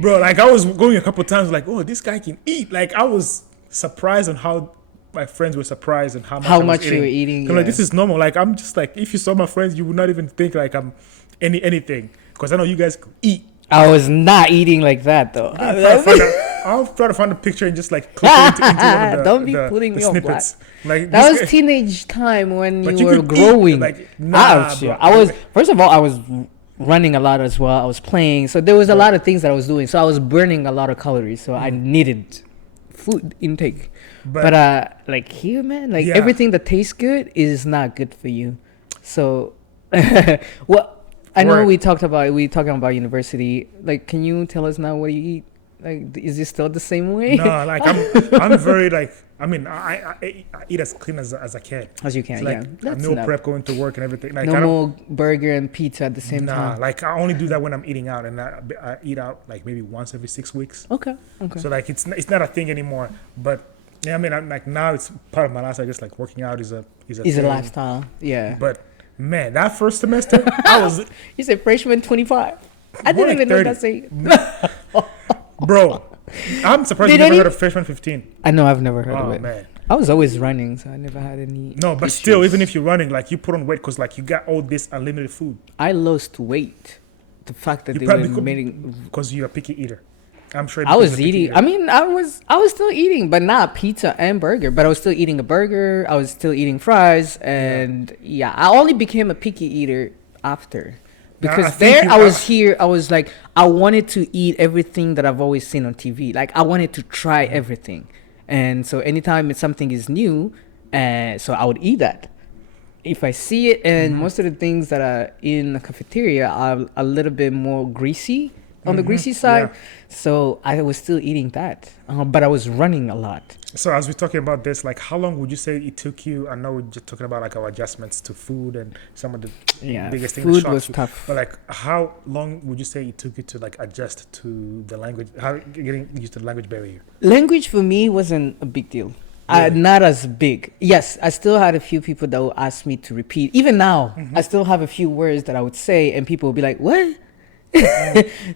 Bro, like I was going a couple times like, oh, this guy can eat. Like I was surprised on how my friends were surprised and how much you were eating. I'm like, this is normal. Like I'm just like, if you saw my friends, you would not even think like I'm anything, because I know you guys could eat. I was not eating like that though. I'll try to find a picture and just like click into one of the Don't be the, putting the me on snippets. Like That this was teenage time when But you you were could eat, growing. like, nah, bro. I was first of all, I was running a lot as well. I was playing, so there was a lot of things that I was doing. So I was burning a lot of calories. So I needed food intake. But like here, man, like everything that tastes good is not good for you. So what? I know we talking about university. Like, can you tell us now what you eat? Like, is it still the same way? No, like I'm very like, I mean, I eat as clean as I can. As you can, It's like yeah. I That's meal enough. prep, going to work and everything. Like No more burger and pizza at the same nah, time. like I only do that when I'm eating out, and I eat out like maybe once every 6 weeks. Okay. So like it's not a thing anymore. But yeah, I mean, I'm like now it's part of my lifestyle. Just like working out is a Is a lifestyle. Yeah. But man, that first semester, I was You said freshman 25. I more didn't like even know 30. that saying. Bro, I'm surprised Did you never any- heard of freshman 15. I know, I've never heard of Oh it. man. I was always running, so I never had any. No, but issues. still, even if you're running, like you put on weight because like you got all this unlimited food. I lost weight. The fact that You they probably were making. because you're a picky eater. I'm sure I because was you're picky eating. eater. I mean, I was still eating, but not pizza and burger. But I was still eating a burger. I was still eating fries, and yeah, I only became a picky eater after, Now, I because think there you. I was here. I was like, I wanted to eat everything that I've always seen on TV. Like I wanted to try everything, and so anytime something is new, so I would eat that if I see it. And most of the things that are in the cafeteria are a little bit more greasy, on the greasy side. Yeah. So I was still eating that, but I was running a lot. So as we're talking about this, like, how long would you say it took you? I know we're just talking about like our adjustments to food and some of the Yeah, biggest thing that food shocks was you. tough. But like, how long would you say it took you to like adjust to the language? How getting used to the language barrier? Language for me wasn't a big deal. Really? Not as big. Yes, I still had a few people that would ask me to repeat. Even now, I still have a few words that I would say, and people would be like, "What?"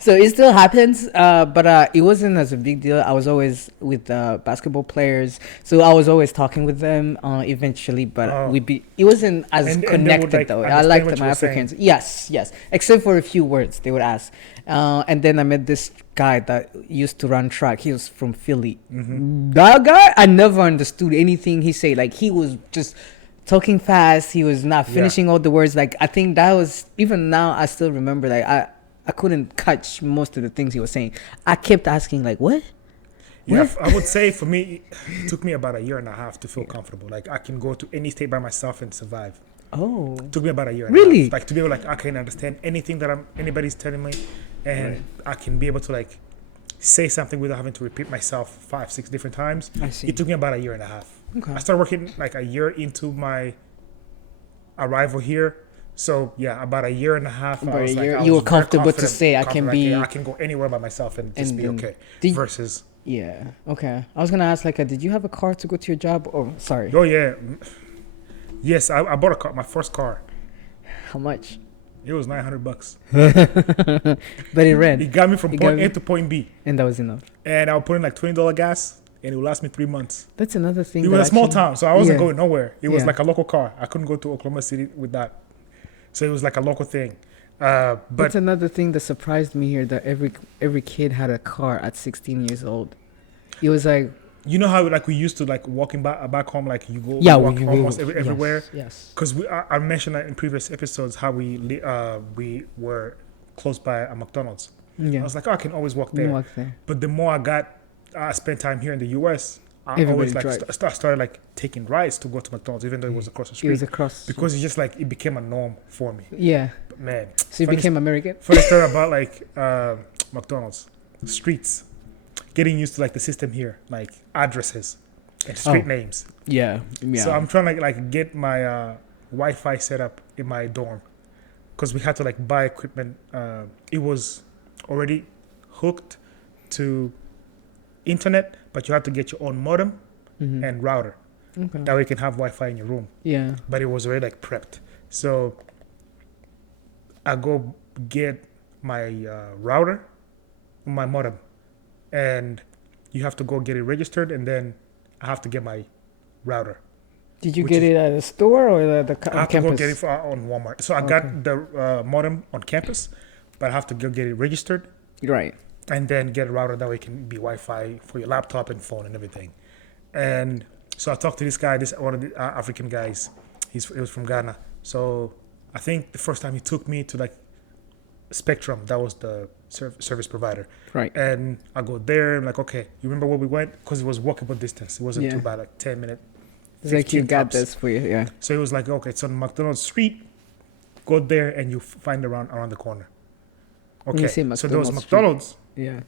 So it still happens, but it wasn't as a big deal. I was always with basketball players, so I was always talking with them eventually. But Oh. it wasn't as And they would, connected like, though. I understand liked what my you were saying. Africans. Yes, except for a few words they would ask. And then I met this guy that used to run track. He was from Philly. That guy, I never understood anything he said. Like he was just talking fast. He was not finishing all the words. Like I think that was, even now I still remember. Like I couldn't catch most of the things he was saying. I kept asking like, what? Yeah, What? I would say for me, it took me about a year and a half to feel comfortable. Like I can go to any state by myself and survive. Oh, It took me about a year and Really? a half. Like to be able, like, I can understand anything that anybody's telling me, and I can be able to like say something without having to repeat myself 5-6 different times. I see. It took me about a year and a half. Okay. I started working like a year into my arrival here. So yeah, about a year and a half. About I was a like, year, I you was were very comfortable to confident- say, I can confident, be- I can go anywhere by myself and just And be then- okay. Did- Versus, Yeah. Okay. I was gonna ask like, did you have a car to go to your job? Oh, sorry. oh yeah, yes, I bought a car, my first car. How much? It was $900. But it ran, It got me from It point got A me- to point B, and that was enough. and I would put in like $20 gas, and it would last me 3 months. That's another thing. It that was a small actually- town, so I wasn't Yeah. going nowhere. It was Yeah. like a local car. I couldn't go to Oklahoma City with that, so it was like a local thing. But That's another thing that surprised me here, that every kid had a car at 16 years old. It was like, you know how like we used to like walking back home, like you go yeah, walk we almost yes, everywhere. Yes. Because I mentioned that in previous episodes how we were close by a McDonald's. Yeah. I was like, oh, I can always walk You there. walk there. But the more I spent time here in the U.S., I Everybody always like drive. started like taking rides to go to McDonald's, even though it was across the It street. was across. Because it's just like it became a norm for me. Yeah. But man, So you funny became American. funny story about like McDonald's streets, getting used to like the system here, like addresses and street Oh. names. Yeah. Yeah. So I'm trying to like get my Wi-Fi set up in my dorm, because we had to like buy equipment. It was already hooked to internet, but you had to get your own modem Mhm. and router. Okay. That way you can have Wi-Fi in your room. Yeah. But it was already like prepped. So I go get my router, my modem, and you have to go get it registered, and then I have to get my router. Did you Which get is- it at a store or at the I have campus? to go get it on Walmart. So I got the modem on campus, but I have to go get it registered Right. and then get a router that way it can be Wi-Fi for your laptop and phone and everything. And so I talked to this guy, one of the African guys. He was from Ghana. So I think the first time he took me to like Spectrum, that was the service provider. Right. And I go there. I'm like, okay, you remember where we went? Because it was walkable distance. It wasn't Yeah. too bad, like 10 minutes. It's like you 15 got tops. this for you. Yeah. So it was like, okay, it's on McDonald's Street. Go there and you find around the corner. When you Okay, say so there was McDonald's Street. McDonald's. Yeah.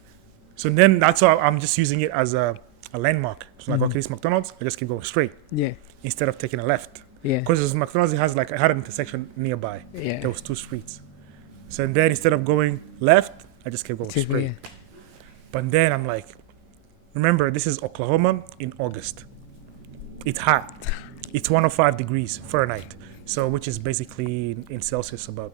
So then that's why I'm just using it as a landmark. So like, Mhm. okay, this McDonald's. I just keep going straight Yeah. instead of taking a left. Yeah. Because this McDonald's, it has like, I had an intersection nearby. Yeah. There was 2 streets. So then instead of going left, I just kept going To- straight. yeah. But then I'm like, remember, this is Oklahoma in August. It's hot. It's 105 degrees Fahrenheit. So, which is basically in Celsius about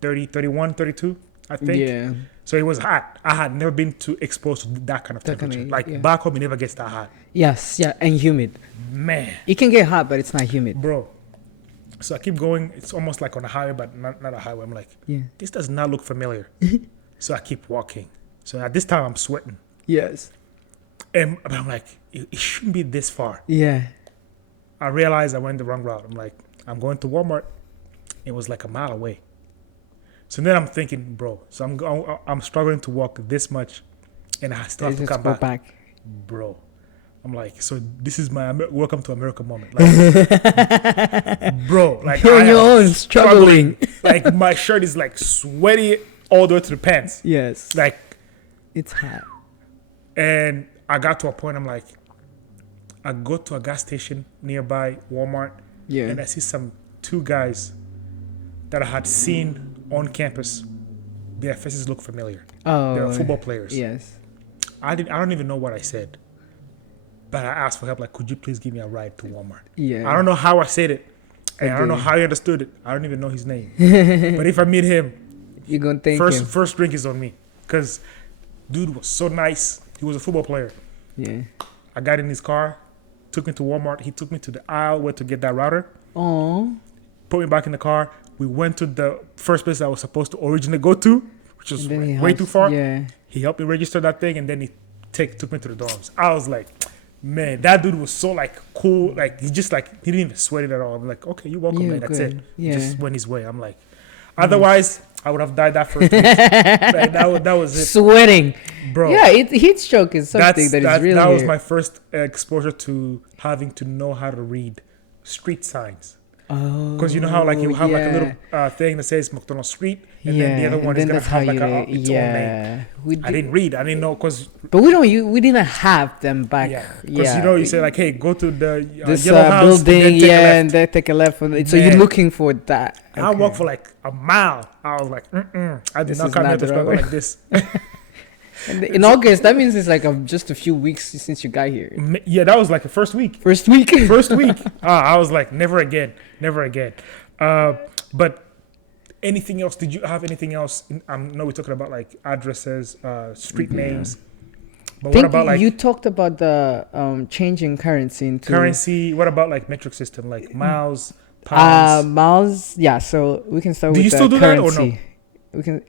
30, 31, 32, I think. Yeah. So it was hot. I had never been exposed to that kind of That kind temperature. of- Like yeah. back home, it never gets that hot. Yes. Yeah. And humid. Man, It can get hot, but it's not humid. bro. So I keep going. It's almost like on a highway, but not a highway. I'm like, Yeah. this does not look familiar. So I keep walking. So at this time, I'm sweating. Yes. But I'm like, it shouldn't be this far. Yeah. I realized I went the wrong route. I'm like, I'm going to Walmart. It was like a mile away. So then I'm thinking, bro, so I'm struggling to walk this much, and I still have to come back. Bro. I'm like, so this is my welcome to America moment. Like, bro, like you're on your own, struggling. Like my shirt is like sweaty all the way to the pants. Yes. Like, it's hot. And I got to a point, I'm like, I go to a gas station nearby Walmart, and I see two guys that I had seen on campus. Their faces look familiar. Oh, they're football players. Yes. I don't even know what I said, but I asked for help. Like, could you please give me a ride to Walmart? Yeah. I don't know how I said it, and I don't know how he understood it. I don't even know his name. But if I meet him, you're gonna thank him. First drink is on me, because dude was so nice. He was a football player. Yeah. I got in his car, took me to Walmart. He took me to the aisle where to get that router. Oh. Put me back in the car. We went to the first place I was supposed to originally go to, which was way too far. Yeah. He helped me register that thing, and then he took me to the dorms. I was like, man, that dude was so like cool. Like he didn't even sweat it at all. I'm like, okay, you're welcome, man. That's it. Yeah. Just went his way. I'm like, otherwise I would have died that first week. Like, that was it. Sweating, bro. Yeah, heat stroke is something that is real. That was my first exposure to having to know how to read street signs. Oh, because you know how like you have like a little thing that says McDonald Street, and then the other one is gonna have like its own name. I didn't read. I didn't know but we didn't have them back. Because you say like, hey, go to the this yellow house building, and then take a left. So you're looking for that. Okay. I walked for like a mile. I was like, I did not come here to struggle like this. In August, that means it's like just a few weeks since you got here. Yeah, that was like the first week. First week. I was like, never again. But anything else? Did you have anything else? I know we're talking about like addresses, street names. But what about like you talked about the changing currency into currency? What about like metric system, like miles, pounds? Miles. Yeah. So we can start with the currency. Do you still do that or no? We can.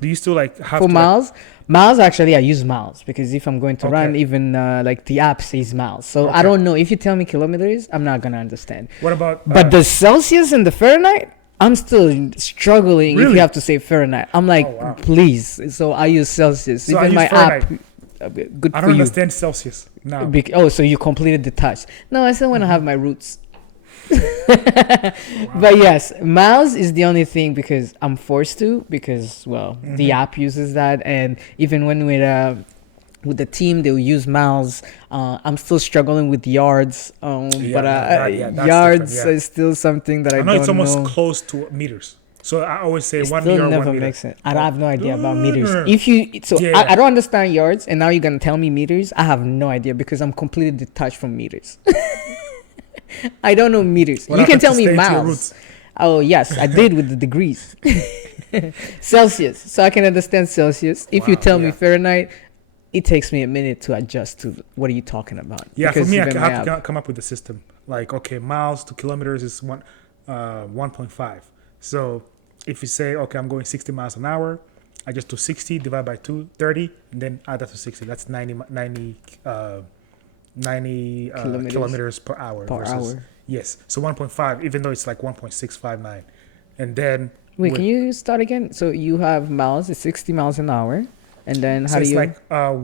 Do you still like have for miles? Miles, actually, I use miles because if I'm going to run, even like the app says miles. So I don't know. If you tell me kilometers, I'm not gonna understand. What about? But the Celsius and the Fahrenheit, I'm still struggling. Really? If you have to say Fahrenheit, I'm like, please. So I use Celsius. So even my Fahrenheit. App. Good I for don't you. understand Celsius now. So you completely detached. No, I still want to have my roots. But yes, miles is the only thing because I'm forced to because the app uses that, and even when with the team they'll use miles. I'm still struggling with yards, yards is still something that I don't know. It's almost close to meters. So I always say it 1 meter. Still never makes sense. I have no idea about meters. I don't understand yards, and now you're gonna tell me meters. I have no idea because I'm completely detached from meters. I don't know meters. You can tell me miles. Oh yes, I did with the degrees. Celsius, so I can understand Celsius. If you tell me Fahrenheit, it takes me a minute to adjust to what are you talking about. Yeah, for me, I have to come up with a system. Like, okay, miles to kilometers is 1.5. So if you say, okay, I'm going 60 miles an hour, I just do 60 divide by 2, 30, and then add that to 60. That's 90 kilometers per hour. Yes. So 1.5, even though it's like 1.659. And then... Wait, can you start again? So you have miles, it's 60 miles an hour. And then how do you... So it's like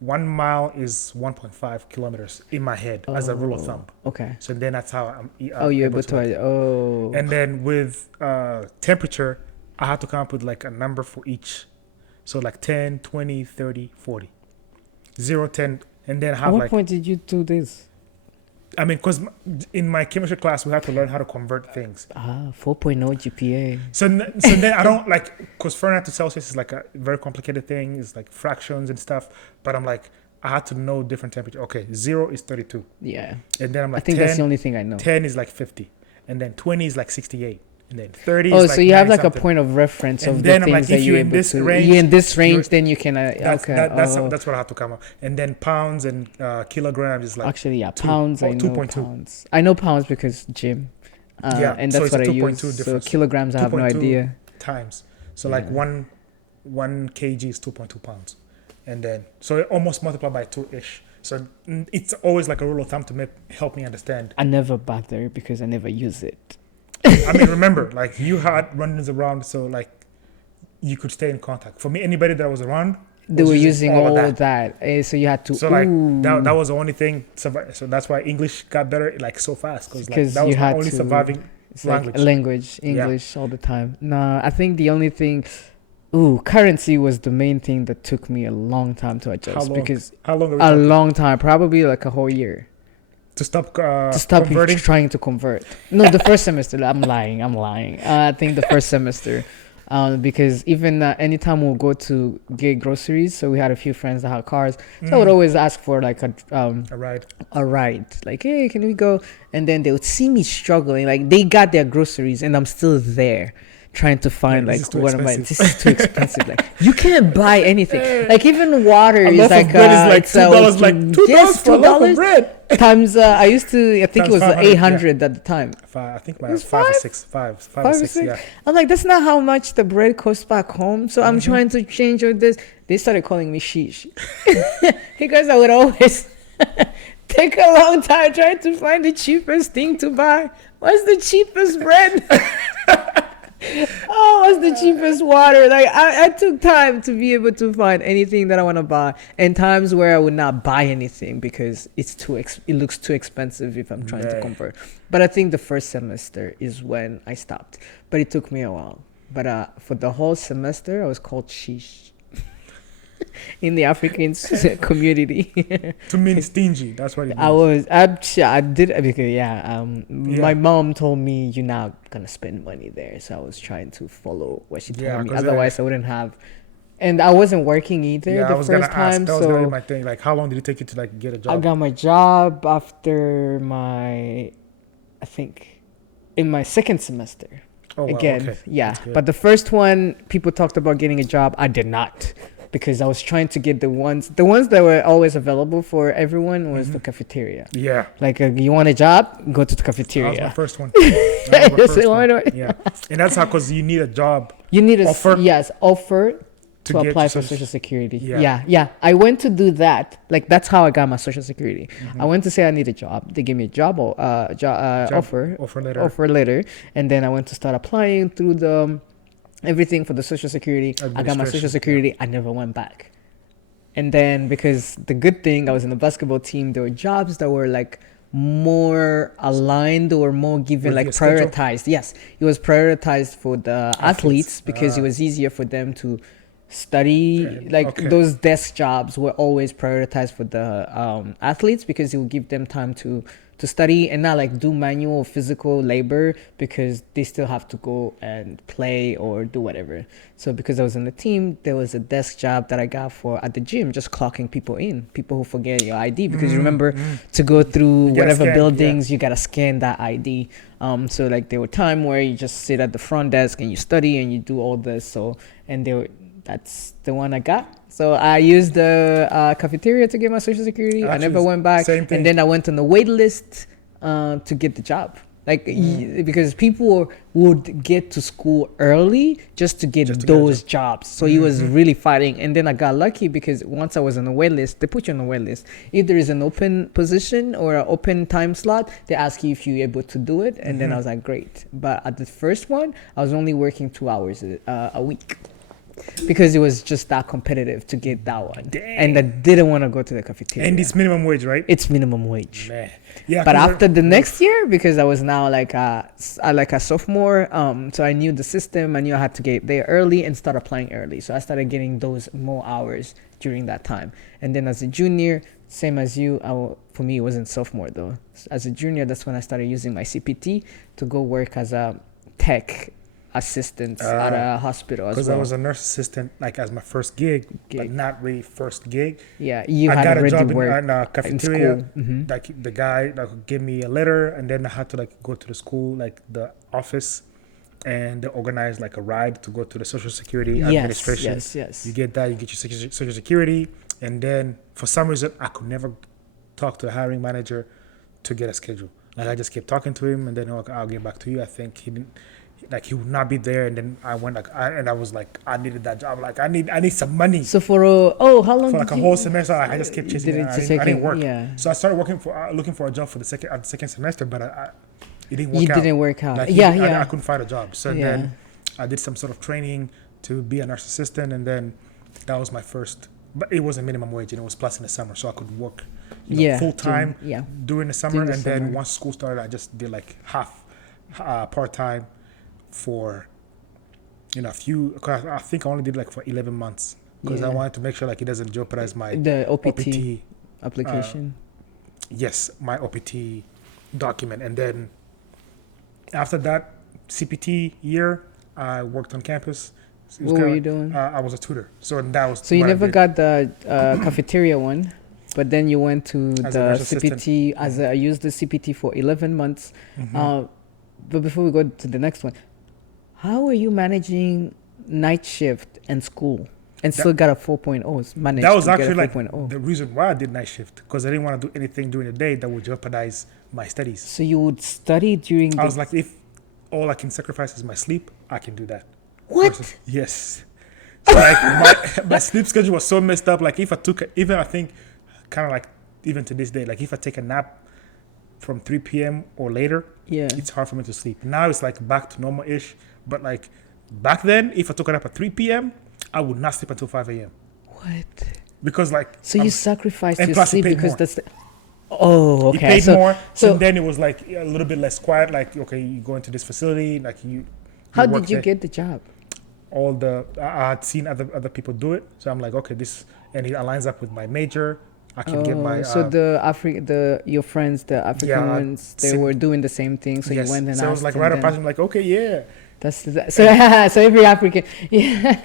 1 mile is 1.5 kilometers in my head as a rule of thumb. Okay. So then that's how I'm you're able to... And then with temperature, I have to come up with like a number for each. So like 10, 20, 30, 40. 0, 10... And then have At what point did you do this? I mean, because in my chemistry class, we have to learn how to convert things. 4.0 GPA. So then I don't like, because Fahrenheit to Celsius is like a very complicated thing. It's like fractions and stuff. But I'm like, I had to know different temperature. Okay, 0 is 32. Yeah. And then I'm like, I think 10, that's the only thing I know. 10 is like 50. And then 20 is like 68. And then 30 is like so you have like something. A point of reference and of then the I'm things like, that you're in this range. You're in this range, then you can... That's what I have to come up. And then pounds and kilograms is like... Actually, pounds, I know 2.2. Pounds. I know pounds because gym. And that's what I use. So kilograms, I have no idea. Times. So like 1 1 kg is 2.2 pounds, and then so it almost multiplied by 2-ish. So it's always like a rule of thumb to help me understand. I never bother because I never use it. I mean, remember, like you had run-ins around, so like you could stay in contact. For me, anybody that was around, They was were using all of that. So you had to. So like that was the only thing. So that's why English got better like so fast, because like that was my only surviving language. Like language, English all the time. No, I think the only thing. Currency was the main thing that took me a long time to adjust. Because how long? A long time, probably like a whole year. To stop Converting? Trying to convert. No, the first semester. I'm lying. I think the first semester. Because even anytime we'll go to get groceries, so we had a few friends that had cars, so I would always ask for like a ride, like, hey, can we go? And then they would see me struggling, like they got their groceries and I'm still there trying to find like what am I? This is too expensive. Like you can't buy anything. Like even water is like $2, like $2 for a loaf of bread. Times I used to, I think it was 800 at the time. I think it was 5 or 6. 5 or 6. Yeah. I'm like, that's not how much the bread costs back home. So I'm trying to change all this. They started calling me sheesh because I would always take a long time trying to find the cheapest thing to buy. What's the cheapest bread? What's the cheapest water? Like I took time to be able to find anything that I want to buy, and times where I would not buy anything because it's it looks too expensive if I'm trying to convert. But I think the first semester is when I stopped, but it took me a while. But for the whole semester I was called sheesh in the African community. To mean stingy, that's what it means. I did because my mom told me you're not gonna spend money there, so I was trying to follow what she told me. Otherwise, I wouldn't have. And I wasn't working either the first time. That was gonna be my thing. Like, how long did it take you to like get a job? I got my job after I think, in my second semester. Oh, wow, again, okay. Yeah. But the first one, people talked about getting a job. I did not. Because I was trying to get the ones that were always available for everyone was the cafeteria. Yeah. Like, you want a job? Go to the cafeteria. That was my first one. Yeah. And that's how, because you need a job. You need a offer. Yes, offer to apply for Social Security. Yeah. I went to do that. Like, that's how I got my Social Security. I went to say I need a job. They gave me a job offer letter. And then I went to start applying through the everything for the Social Security. I got my Social Security. I never went back. And then because the good thing, I was in the basketball team, there were jobs that were like more aligned or more given, like prioritized. Yes, it was prioritized for the athletes because it was easier for them to study. Those desk jobs were always prioritized for the athletes because it would give them time to study and not like do manual or physical labor because they still have to go and play or do whatever. So because I was in the team, there was a desk job that I got at the gym, just clocking people who forget your ID, because remember to go through whatever buildings, you gotta scan that ID. So like there were time where you just sit at the front desk and you study and you do all this. So that's the one I got. So I used the cafeteria to get my Social Security. Actually, I never went back. And then I went on the wait list to get the job. Like, because people would get to school early just to get those jobs. So he was really fighting. And then I got lucky because once I was on the wait list, they put you on the wait list. If there is an open position or an open time slot, they ask you if you're able to do it. And then I was like, great. But at the first one, I was only working 2 hours a week. Because it was just that competitive to get that one. Dang. And I didn't want to go to the cafeteria. And it's minimum wage, right? It's minimum wage. Man. Yeah. But after the next year, because I was now like a sophomore, so I knew the system. I knew I had to get there early and start applying early. So I started getting those more hours during that time. And then as a junior, same as you, for me, it wasn't sophomore though. As a junior, that's when I started using my CPT to go work as a tech assistant at a hospital as well. Because I was a nurse assistant, like as my first gig, but not really first gig. Yeah, I got a job in a cafeteria. Like the guy that gave me a letter, and then I had to like go to the school, like the office, and they organized like a ride to go to the Social Security administration. Yes. You get that, you get your Social Security, and then for some reason I could never talk to the hiring manager to get a schedule. Like I just kept talking to him, and then I'll get back to you. I think like he would not be there, and then I went I was like, I needed that job. Like I need some money. So for how long For like did a you, whole semester, I just kept chasing it. I didn't work. Yeah. So I started working for looking for a job for the second semester, but it didn't work You out. didn't work out. Like I couldn't find a job. So then I did some sort of training to be a nurse assistant, and then that was my first. But it wasn't minimum wage, and it was plus in the summer, so I could work full time during the summer, and then once school started, I just did like half part time for a few. Cause I think I only did like for 11 months because I wanted to make sure like it doesn't jeopardize my the OPT application. Yes, my OPT document, and then after that CPT year, I worked on campus. What were you doing? I was a tutor, so that was. So you never got the cafeteria one, but then you went to As the a nurse CPT. I used the CPT for 11 months. But before we go to the next one, how are you managing night shift and school and still got a 4.0? Managed that was to actually get a like 4.0. the reason why I did night shift, because I didn't want to do anything during the day that would jeopardize my studies. So you would study during I was like, if all I can sacrifice is my sleep, I can do that. What? Yes. So like my sleep schedule was so messed up. Like if I took even I think kind of like even to this day, like if I take a nap from 3 p.m. or later, it's hard for me to sleep. Now it's like back to normal-ish. But like back then, if I took a nap at 3 p.m., I would not sleep until 5 a.m. What? Because like you sacrificed and your plus sleep you paid because more. that's the. Oh, okay. You paid more, so so then it was like a little bit less quiet. Like okay, you go into this facility, like you. How work did you there. get the job? I had seen other people do it, so I'm like, okay, this, and it aligns up with my major. I can get my. So your friends, the African ones, they were doing the same thing. So you went and so asked I was like them right then. up. I'm like, okay, yeah. So every African,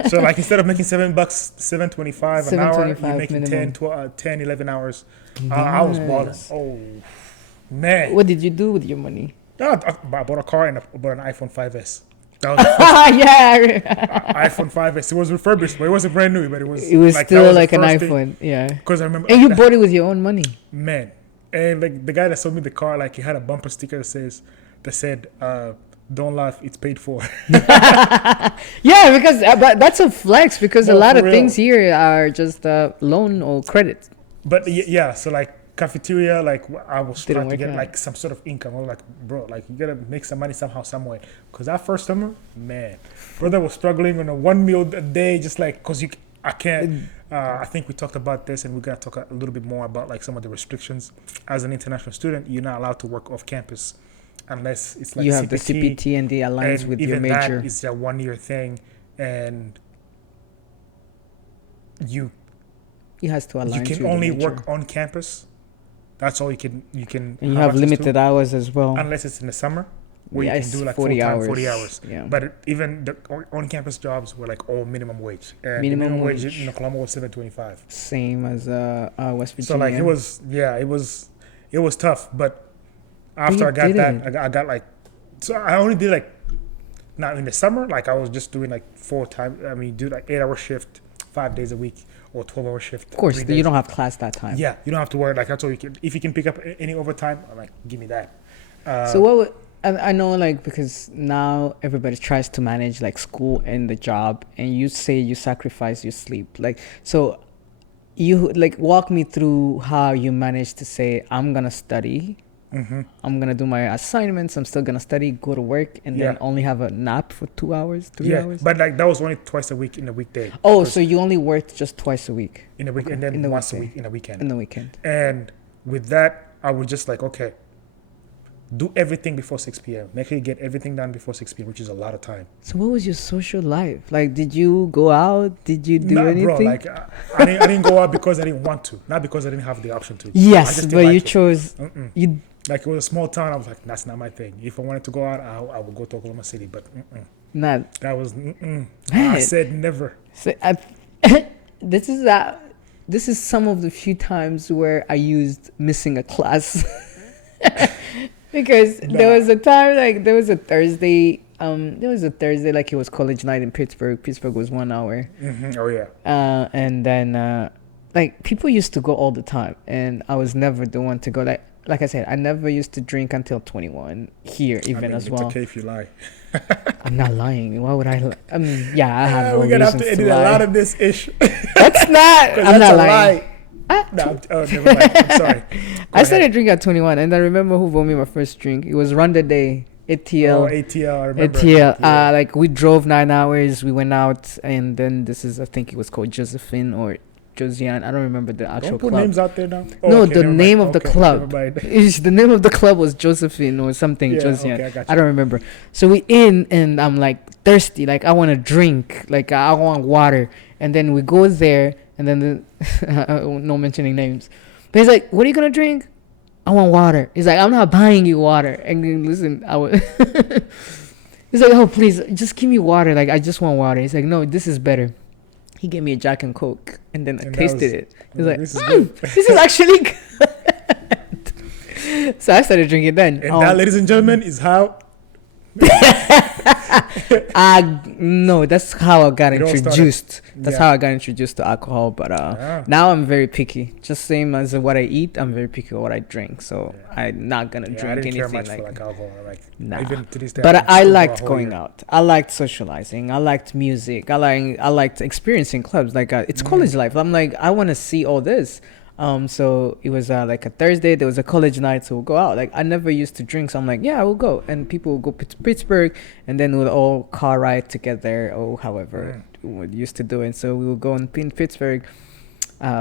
So like instead of making $7.25 an hour, you're making minimum. 10, 11 hours. I was balling. Oh man! What did you do with your money? I bought a car and I bought an iPhone 5s. That was the first iPhone 5s. It was refurbished, but it wasn't brand new. But it was like, still that was like the an first iPhone, yeah. Because I remember, and you bought it with your own money, man. And like the guy that sold me the car, like he had a bumper sticker that said, "Don't laugh, it's paid for." Yeah, because but that's a flex because a lot of for things here are just loan or credit. But yeah, so like cafeteria, like I was Didn't trying to work get out. like some sort of income. I was like, bro, like you gotta make some money somehow, some way. Because that first summer, man, brother was struggling on a 1 meal a day, just like because I can't. I think we talked about this, and we're gonna talk a little bit more about like some of the restrictions. As an international student, you're not allowed to work off campus unless it's like You have the CPT and the aligns and with even your major. that is a 1 year thing, and you has to align. you can to the only major. work on campus. That's all you can. And you have access limited to, hours as well. unless it's in the summer, where you Yes, can do like 40 full time, hours. 40 hours. Yeah. But even the on-campus jobs were like all minimum wage. And the Minimum wage wage. in Oklahoma was $7.25. Same as West Virginia. So like it was tough. But after you I got did that, I got like, so I only did like, now in the summer, like I was just doing like 4 times. I mean, do like 8-hour shift, 5 days a week, or 12-hour shift. Of course, 3 you days. don't have class that time. Yeah, you don't have to worry. Like that's all you can. If you can pick up any overtime, I'm like, give me that. So what would, I know like because now everybody tries to manage like school and the job, and you say you sacrifice your sleep. Like so, you like walk me through how you managed to say I'm gonna study. I'm gonna do my assignments. I'm still gonna study, go to work, and then only have a nap for 2 hours, 3 hours. But like that was only twice a week in the weekday. Oh, so you only worked just twice a week In the week, and then in the once a weekday. week in the weekend. in the weekend. And with that, I was just like, okay, do everything before 6 p.m. Make sure you get everything done before 6 p.m., which is a lot of time. So what was your social life? Like, did you go out? Did you do anything? Bro, like I didn't go out because I didn't want to, not because I didn't have the option to. I Yes, just but didn't you like it. chose. You Like it was a small town. I was like, that's not my thing. If I wanted to go out, I would go to Oklahoma City. But not. that was Man. I said never. So this is some of the few times where I used missing a class because there was a time like there was a Thursday like it was college night in Pittsburgh. Pittsburgh was 1 hour. Oh yeah. And then like people used to go all the time, and I was never the one to go. Like like I said, I never used to drink until 21 here, even I mean, as it's well. okay if you lie. I'm not lying. Why would I? I mean, yeah, I have no We're gonna have reasons to edit to a lie. lot of this issue. That's not. I'm that's not a lying. lie. No, oh, never mind. I'm sorry. I started drinking at 21, and I remember who bought me my first drink. It was Run the Day, ATL. Oh, ATL. I remember. ATL. Yeah. Like we drove 9 hours. We went out, and then I think it was called Josephine or Josiane. I don't remember the actual Don't put club. names out there now. No, okay, the never name mind. of the Okay, club. never mind. Is the name of the club was Josephine or something. Yeah, Josiane. okay, I got I you. don't remember. So we in, and I'm like thirsty. Like I want a drink. Like I want water. And then we go there, and then no mentioning names. But he's like, "What are you gonna drink?" "I want water." He's like, "I'm not buying you water." And then, listen, he's like, "Oh, please, just give me water. Like I just want water." He's like, "No, this is better." He gave me a Jack and Coke, and then I tasted it. He's like, "This is good." "This is actually good." So I started drinking then. And that, ladies and gentlemen, is how. No, that's how I got It all introduced. That's Yeah. how I got introduced to alcohol. But now I'm very picky. Just same as what I eat, I'm very picky on what I drink. So I'm not gonna Yeah, I drink didn't care anything much for like alcohol. Like Nah. even to this day. But can I still go liked a whole going year. out. I liked socializing. I liked music. I liked experiencing clubs. Like it's college life. I'm like I want to see all this. So it was like a Thursday. There was a college night, so we'll go out. Like I never used to drink, so I'm like, yeah, we'll go. And people will go to Pittsburgh, and then we'll all car ride together, or however we used to do it. So we will go in Pittsburgh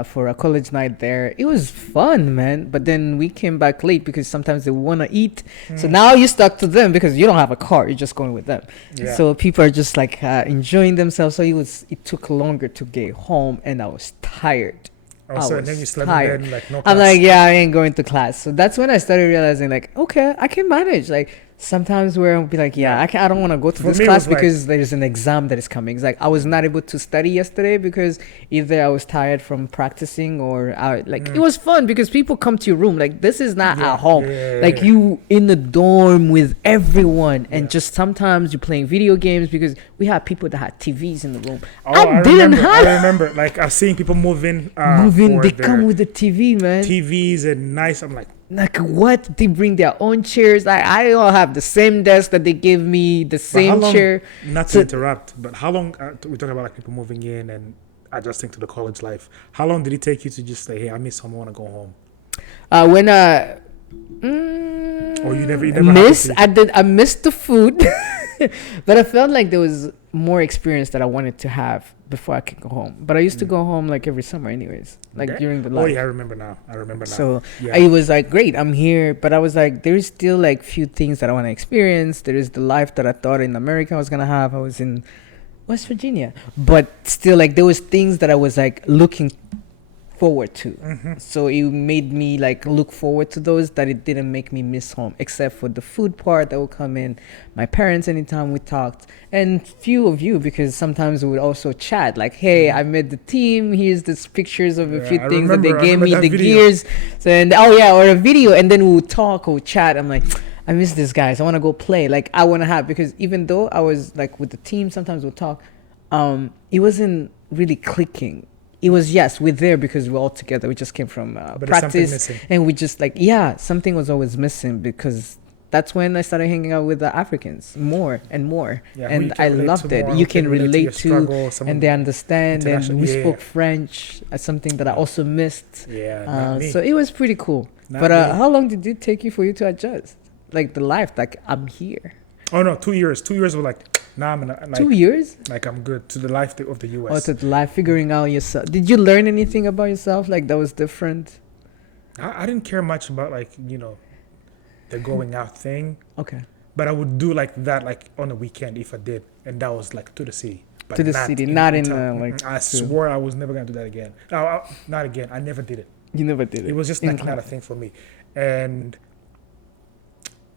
for a college night there. It was fun, man. But then we came back late because sometimes they want to eat. So now you're stuck to them because you don't have a car. You're just going with them. Yeah. So people are just like enjoying themselves. So it took longer to get home, and I was tired. Also, and then you slept in bed, like no class. I'm like, yeah, I ain't going to class. So that's when I started realizing, like, okay, I can manage. Like sometimes where I'll be like, yeah, I don't want to go to For this me, it class was like- because there's an exam that is coming. It's like I was not able to study yesterday because either I was tired from practicing or it was fun because people come to your room. Like this is not Yeah, at home. yeah, Like yeah. you in the dorm with everyone, and just sometimes you're playing video games because we had people that had TVs in the room. Oh, I didn't have. I remember. Like I've seen people moving. Moving, for they their come with the TV, man. TVs and nice. I'm like What? They bring their own chairs. Like I don't have the same desk that they gave me, the but same how long, chair. Not to So- interrupt, but how long? We talk about like people moving in and adjusting to the college life. How long did it take you to just say, "Hey, I miss home. I want to go home"? When Or you never had miss, to- I missed the food, but I felt like there was more experience that I wanted to have before I could go home. But I used to go home like every summer, anyways, like Okay. during the Oh life. yeah, I remember now. So yeah. it was like great. I'm here, but I was like, there is still like few things that I want to experience. There is the life that I thought in America I was gonna have. I was in West Virginia, but still like there was things that I was like looking forward to. So it made me like look forward to those that it didn't make me miss home, except for the food part that would come in. My parents, anytime we talked, and few of you because sometimes we would also chat like, hey, I met the team, here's the pictures of a few I things that they remember- I gave remember me, that the video. gears. So and or a video, and then we'll talk, we'll chat. I'm like, I miss these guys, I want to go play. Like I want to have, because even though I was like with the team, sometimes we'll talk, it wasn't really clicking. It was, yes, we're there because we're all together. We just came from But there's something practice, missing. and we just like, something was always missing, because that's when I started hanging out with the Africans more and more, Yeah, who and you can I relate loved to it. more, You who can relate your to, struggle, someone and they understand, and international- we yeah. spoke French, something that I also missed. Yeah, not me. So it was pretty cool. Not But me. how long did it take you for you to adjust? Like the life, like I'm here. Oh no, 2 years. 2 years were like, nah, I'm like, 2 years? like I'm good to the life of the Or US. to the life, figuring out yourself. Did you learn anything about yourself like that was different? I didn't care much about like the going out thing, Okay. but I would do like that like on a weekend if I did, and that was like to the city. But To the city, not in, town. like, I to- swore I was never gonna do that again. No, not again. I never did it. You never did it. It was just In like not a thing for me, and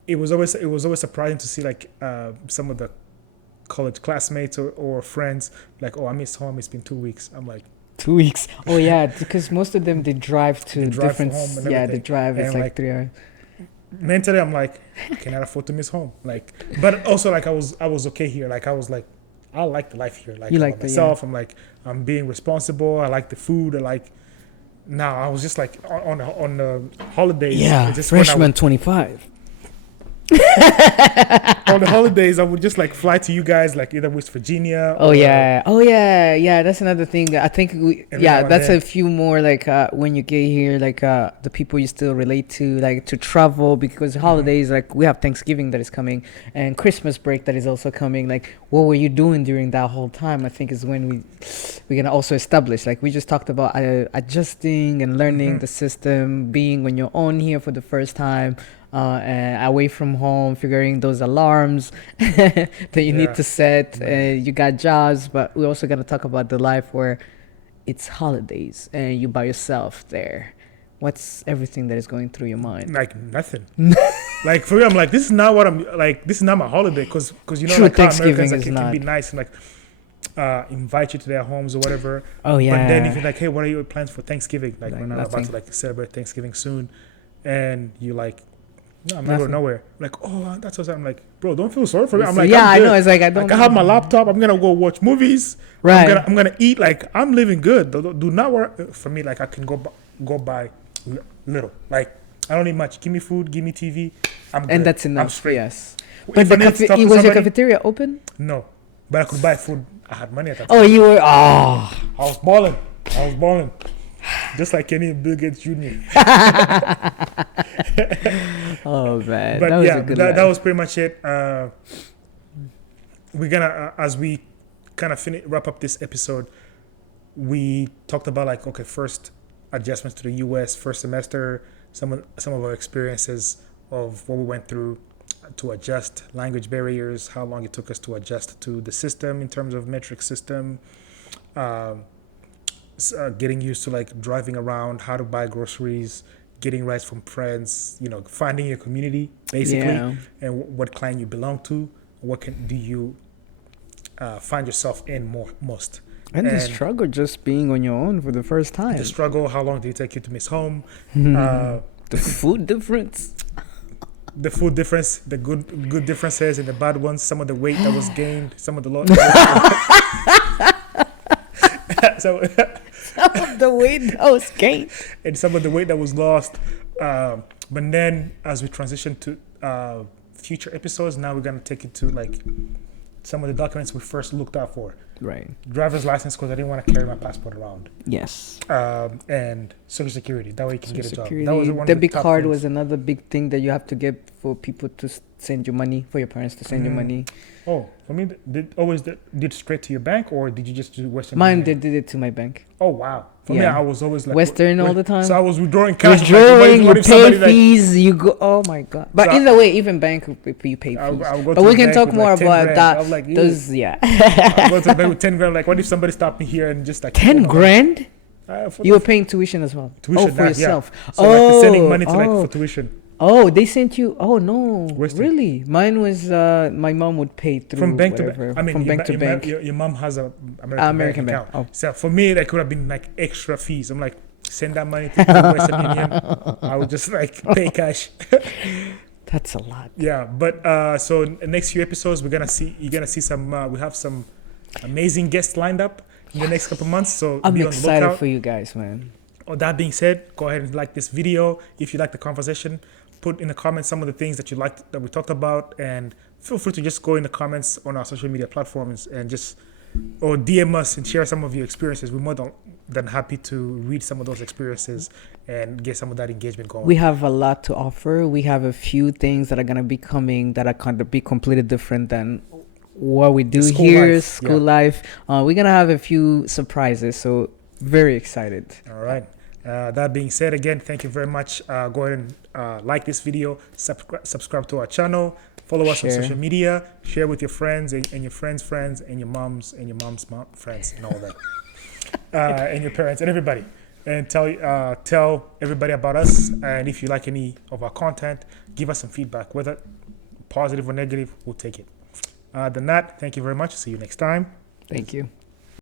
it was always surprising to see like some of the college classmates or friends like, oh, I miss home. It's been 2 weeks. I'm like, 2 weeks. Oh yeah, because most of them they drive to They drive different. home and Yeah, they everything. drive. It's And, like like, 3 hours. mentally I'm like, I cannot afford to miss home. Like, but also like I was okay here. Like I was like, I like the life here. Like You I'm like by the- myself. I'm like, I'm being responsible. I like the food. I like No, I was just like on the holidays. Yeah, just when I freshman 25. on the holidays, I would just like fly to you guys, like either West Virginia. Oh yeah. That's another thing. I think that's then. a few more like when you get here, like the people you still relate to, like to travel because holidays, like we have Thanksgiving that is coming and Christmas break that is also coming. Like, what were you doing during that whole time? I think is when we're gonna also establish. Like we just talked about adjusting and learning the system, being on your own here for the first time. And away from home, figuring those alarms that you need to set. You got jobs, but we're also gonna talk about the life where it's holidays and you by yourself there. What's everything that is going through your mind? Like nothing. Like for me, I'm like, this is not what I'm like. This is not my holiday because you know, True, like how Thanksgiving Americans, like, is it not. can be nice and like invite you to their homes or whatever. Oh yeah. But then if you're like, hey, what are your plans for Thanksgiving? Like Like when I'm about nothing. to like celebrate Thanksgiving soon, and you like. No, I'm not Nothing. going nowhere. Like, oh, that's what I'm like, bro. Don't feel sorry for me. I'm like, yeah, I'm I good. know. It's like I don't. Like, I have my laptop. I'm gonna go watch movies. Right. I'm gonna eat. Like, I'm living good. Do not worry for me. Like, I can go by little. Like, I don't need much. Give me food. Give me TV. I'm good. And that's I'm enough. straight. Yes. If But I need to talk to was your somebody- cafeteria open? No, but I could buy food. I had money at that time. Oh, you were. Oh. I was balling. Just like Kenny and Bill Gates Jr. Oh man. But that was yeah, a good that life. was pretty much it. We're gonna as we kind of wrap up this episode, we talked about like, okay, first adjustments to the U.S. first semester, some of our experiences of what we went through to adjust, language barriers, how long it took us to adjust to the system in terms of metric system, getting used to like driving around, how to buy groceries, getting rides from friends, finding your community basically, and what clan you belong to, what do you find yourself in most. And the struggle just being on your own for the first time. The struggle, how long did it take you to miss home? The food difference. The food difference, the good differences and the bad ones, some of the weight that was gained, some of the loss. So The weight that was gained. and some of the weight that was lost. But then as we transition to future episodes, now we're going to take it to like some of the documents we first looked out for. Right. Driver's license, because I didn't want to carry my passport around. Yes. And Social Security. That way you can get a job. Security. That was one of Debit the top card things. was another big thing that you have to get for people to send you money, for your parents to send you money. Oh, for me, did straight to your bank, or did you just do Western Mine, Union? they did it to my bank. Oh, wow. For me, Yeah. I was always like Western all the time. So I was withdrawing cash. Withdrawing, what you if pay somebody, like, fees, you go. Oh my god! But So either way, even bank you pay fees. I'll go But to we the can bank talk with, more like, 10 about grand. that. I was like, ew. Those, yeah. I'll go to the bank with 10 grand. Like, what if somebody stopped me here and just like 10 grand? For You were paying tuition as well. tuition, Oh, for yourself. So like they're sending money to like for tuition Oh, they sent you. Oh no, Western. really? Mine was. My mom would pay through from bank to whatever. bank. I mean, from bank to bank. Your mom has a American bank. account. Oh. So for me, that could have been like extra fees. I'm like, send that money to the Western Union. I would just like pay cash. That's a lot. Yeah, but so in the next few episodes, you're gonna see some. We have some amazing guests lined up in the next couple months. So I'm be on the excited lookout. for you guys, man. That being said, go ahead and like this video if you like the conversation. Put in the comments some of the things that you liked that we talked about, and feel free to just go in the comments on our social media platforms and just or DM us and share some of your experiences. We're more than happy to read some of those experiences and get some of that engagement going. We have a lot to offer. We have a few things that are gonna be coming that are gonna be completely different than what we do School here. life, School life. We're gonna have a few surprises. So very excited. All right. That being said, again, thank you very much. Go ahead and like this video, subscribe to our channel, follow us on Share. social media, share with your friends and your friends' friends and your mom's mom friends and all that, and your parents and everybody. And tell everybody about us. And if you like any of our content, give us some feedback, whether positive or negative. We'll take it. Than that, thank you very much. See you next time. Thank you.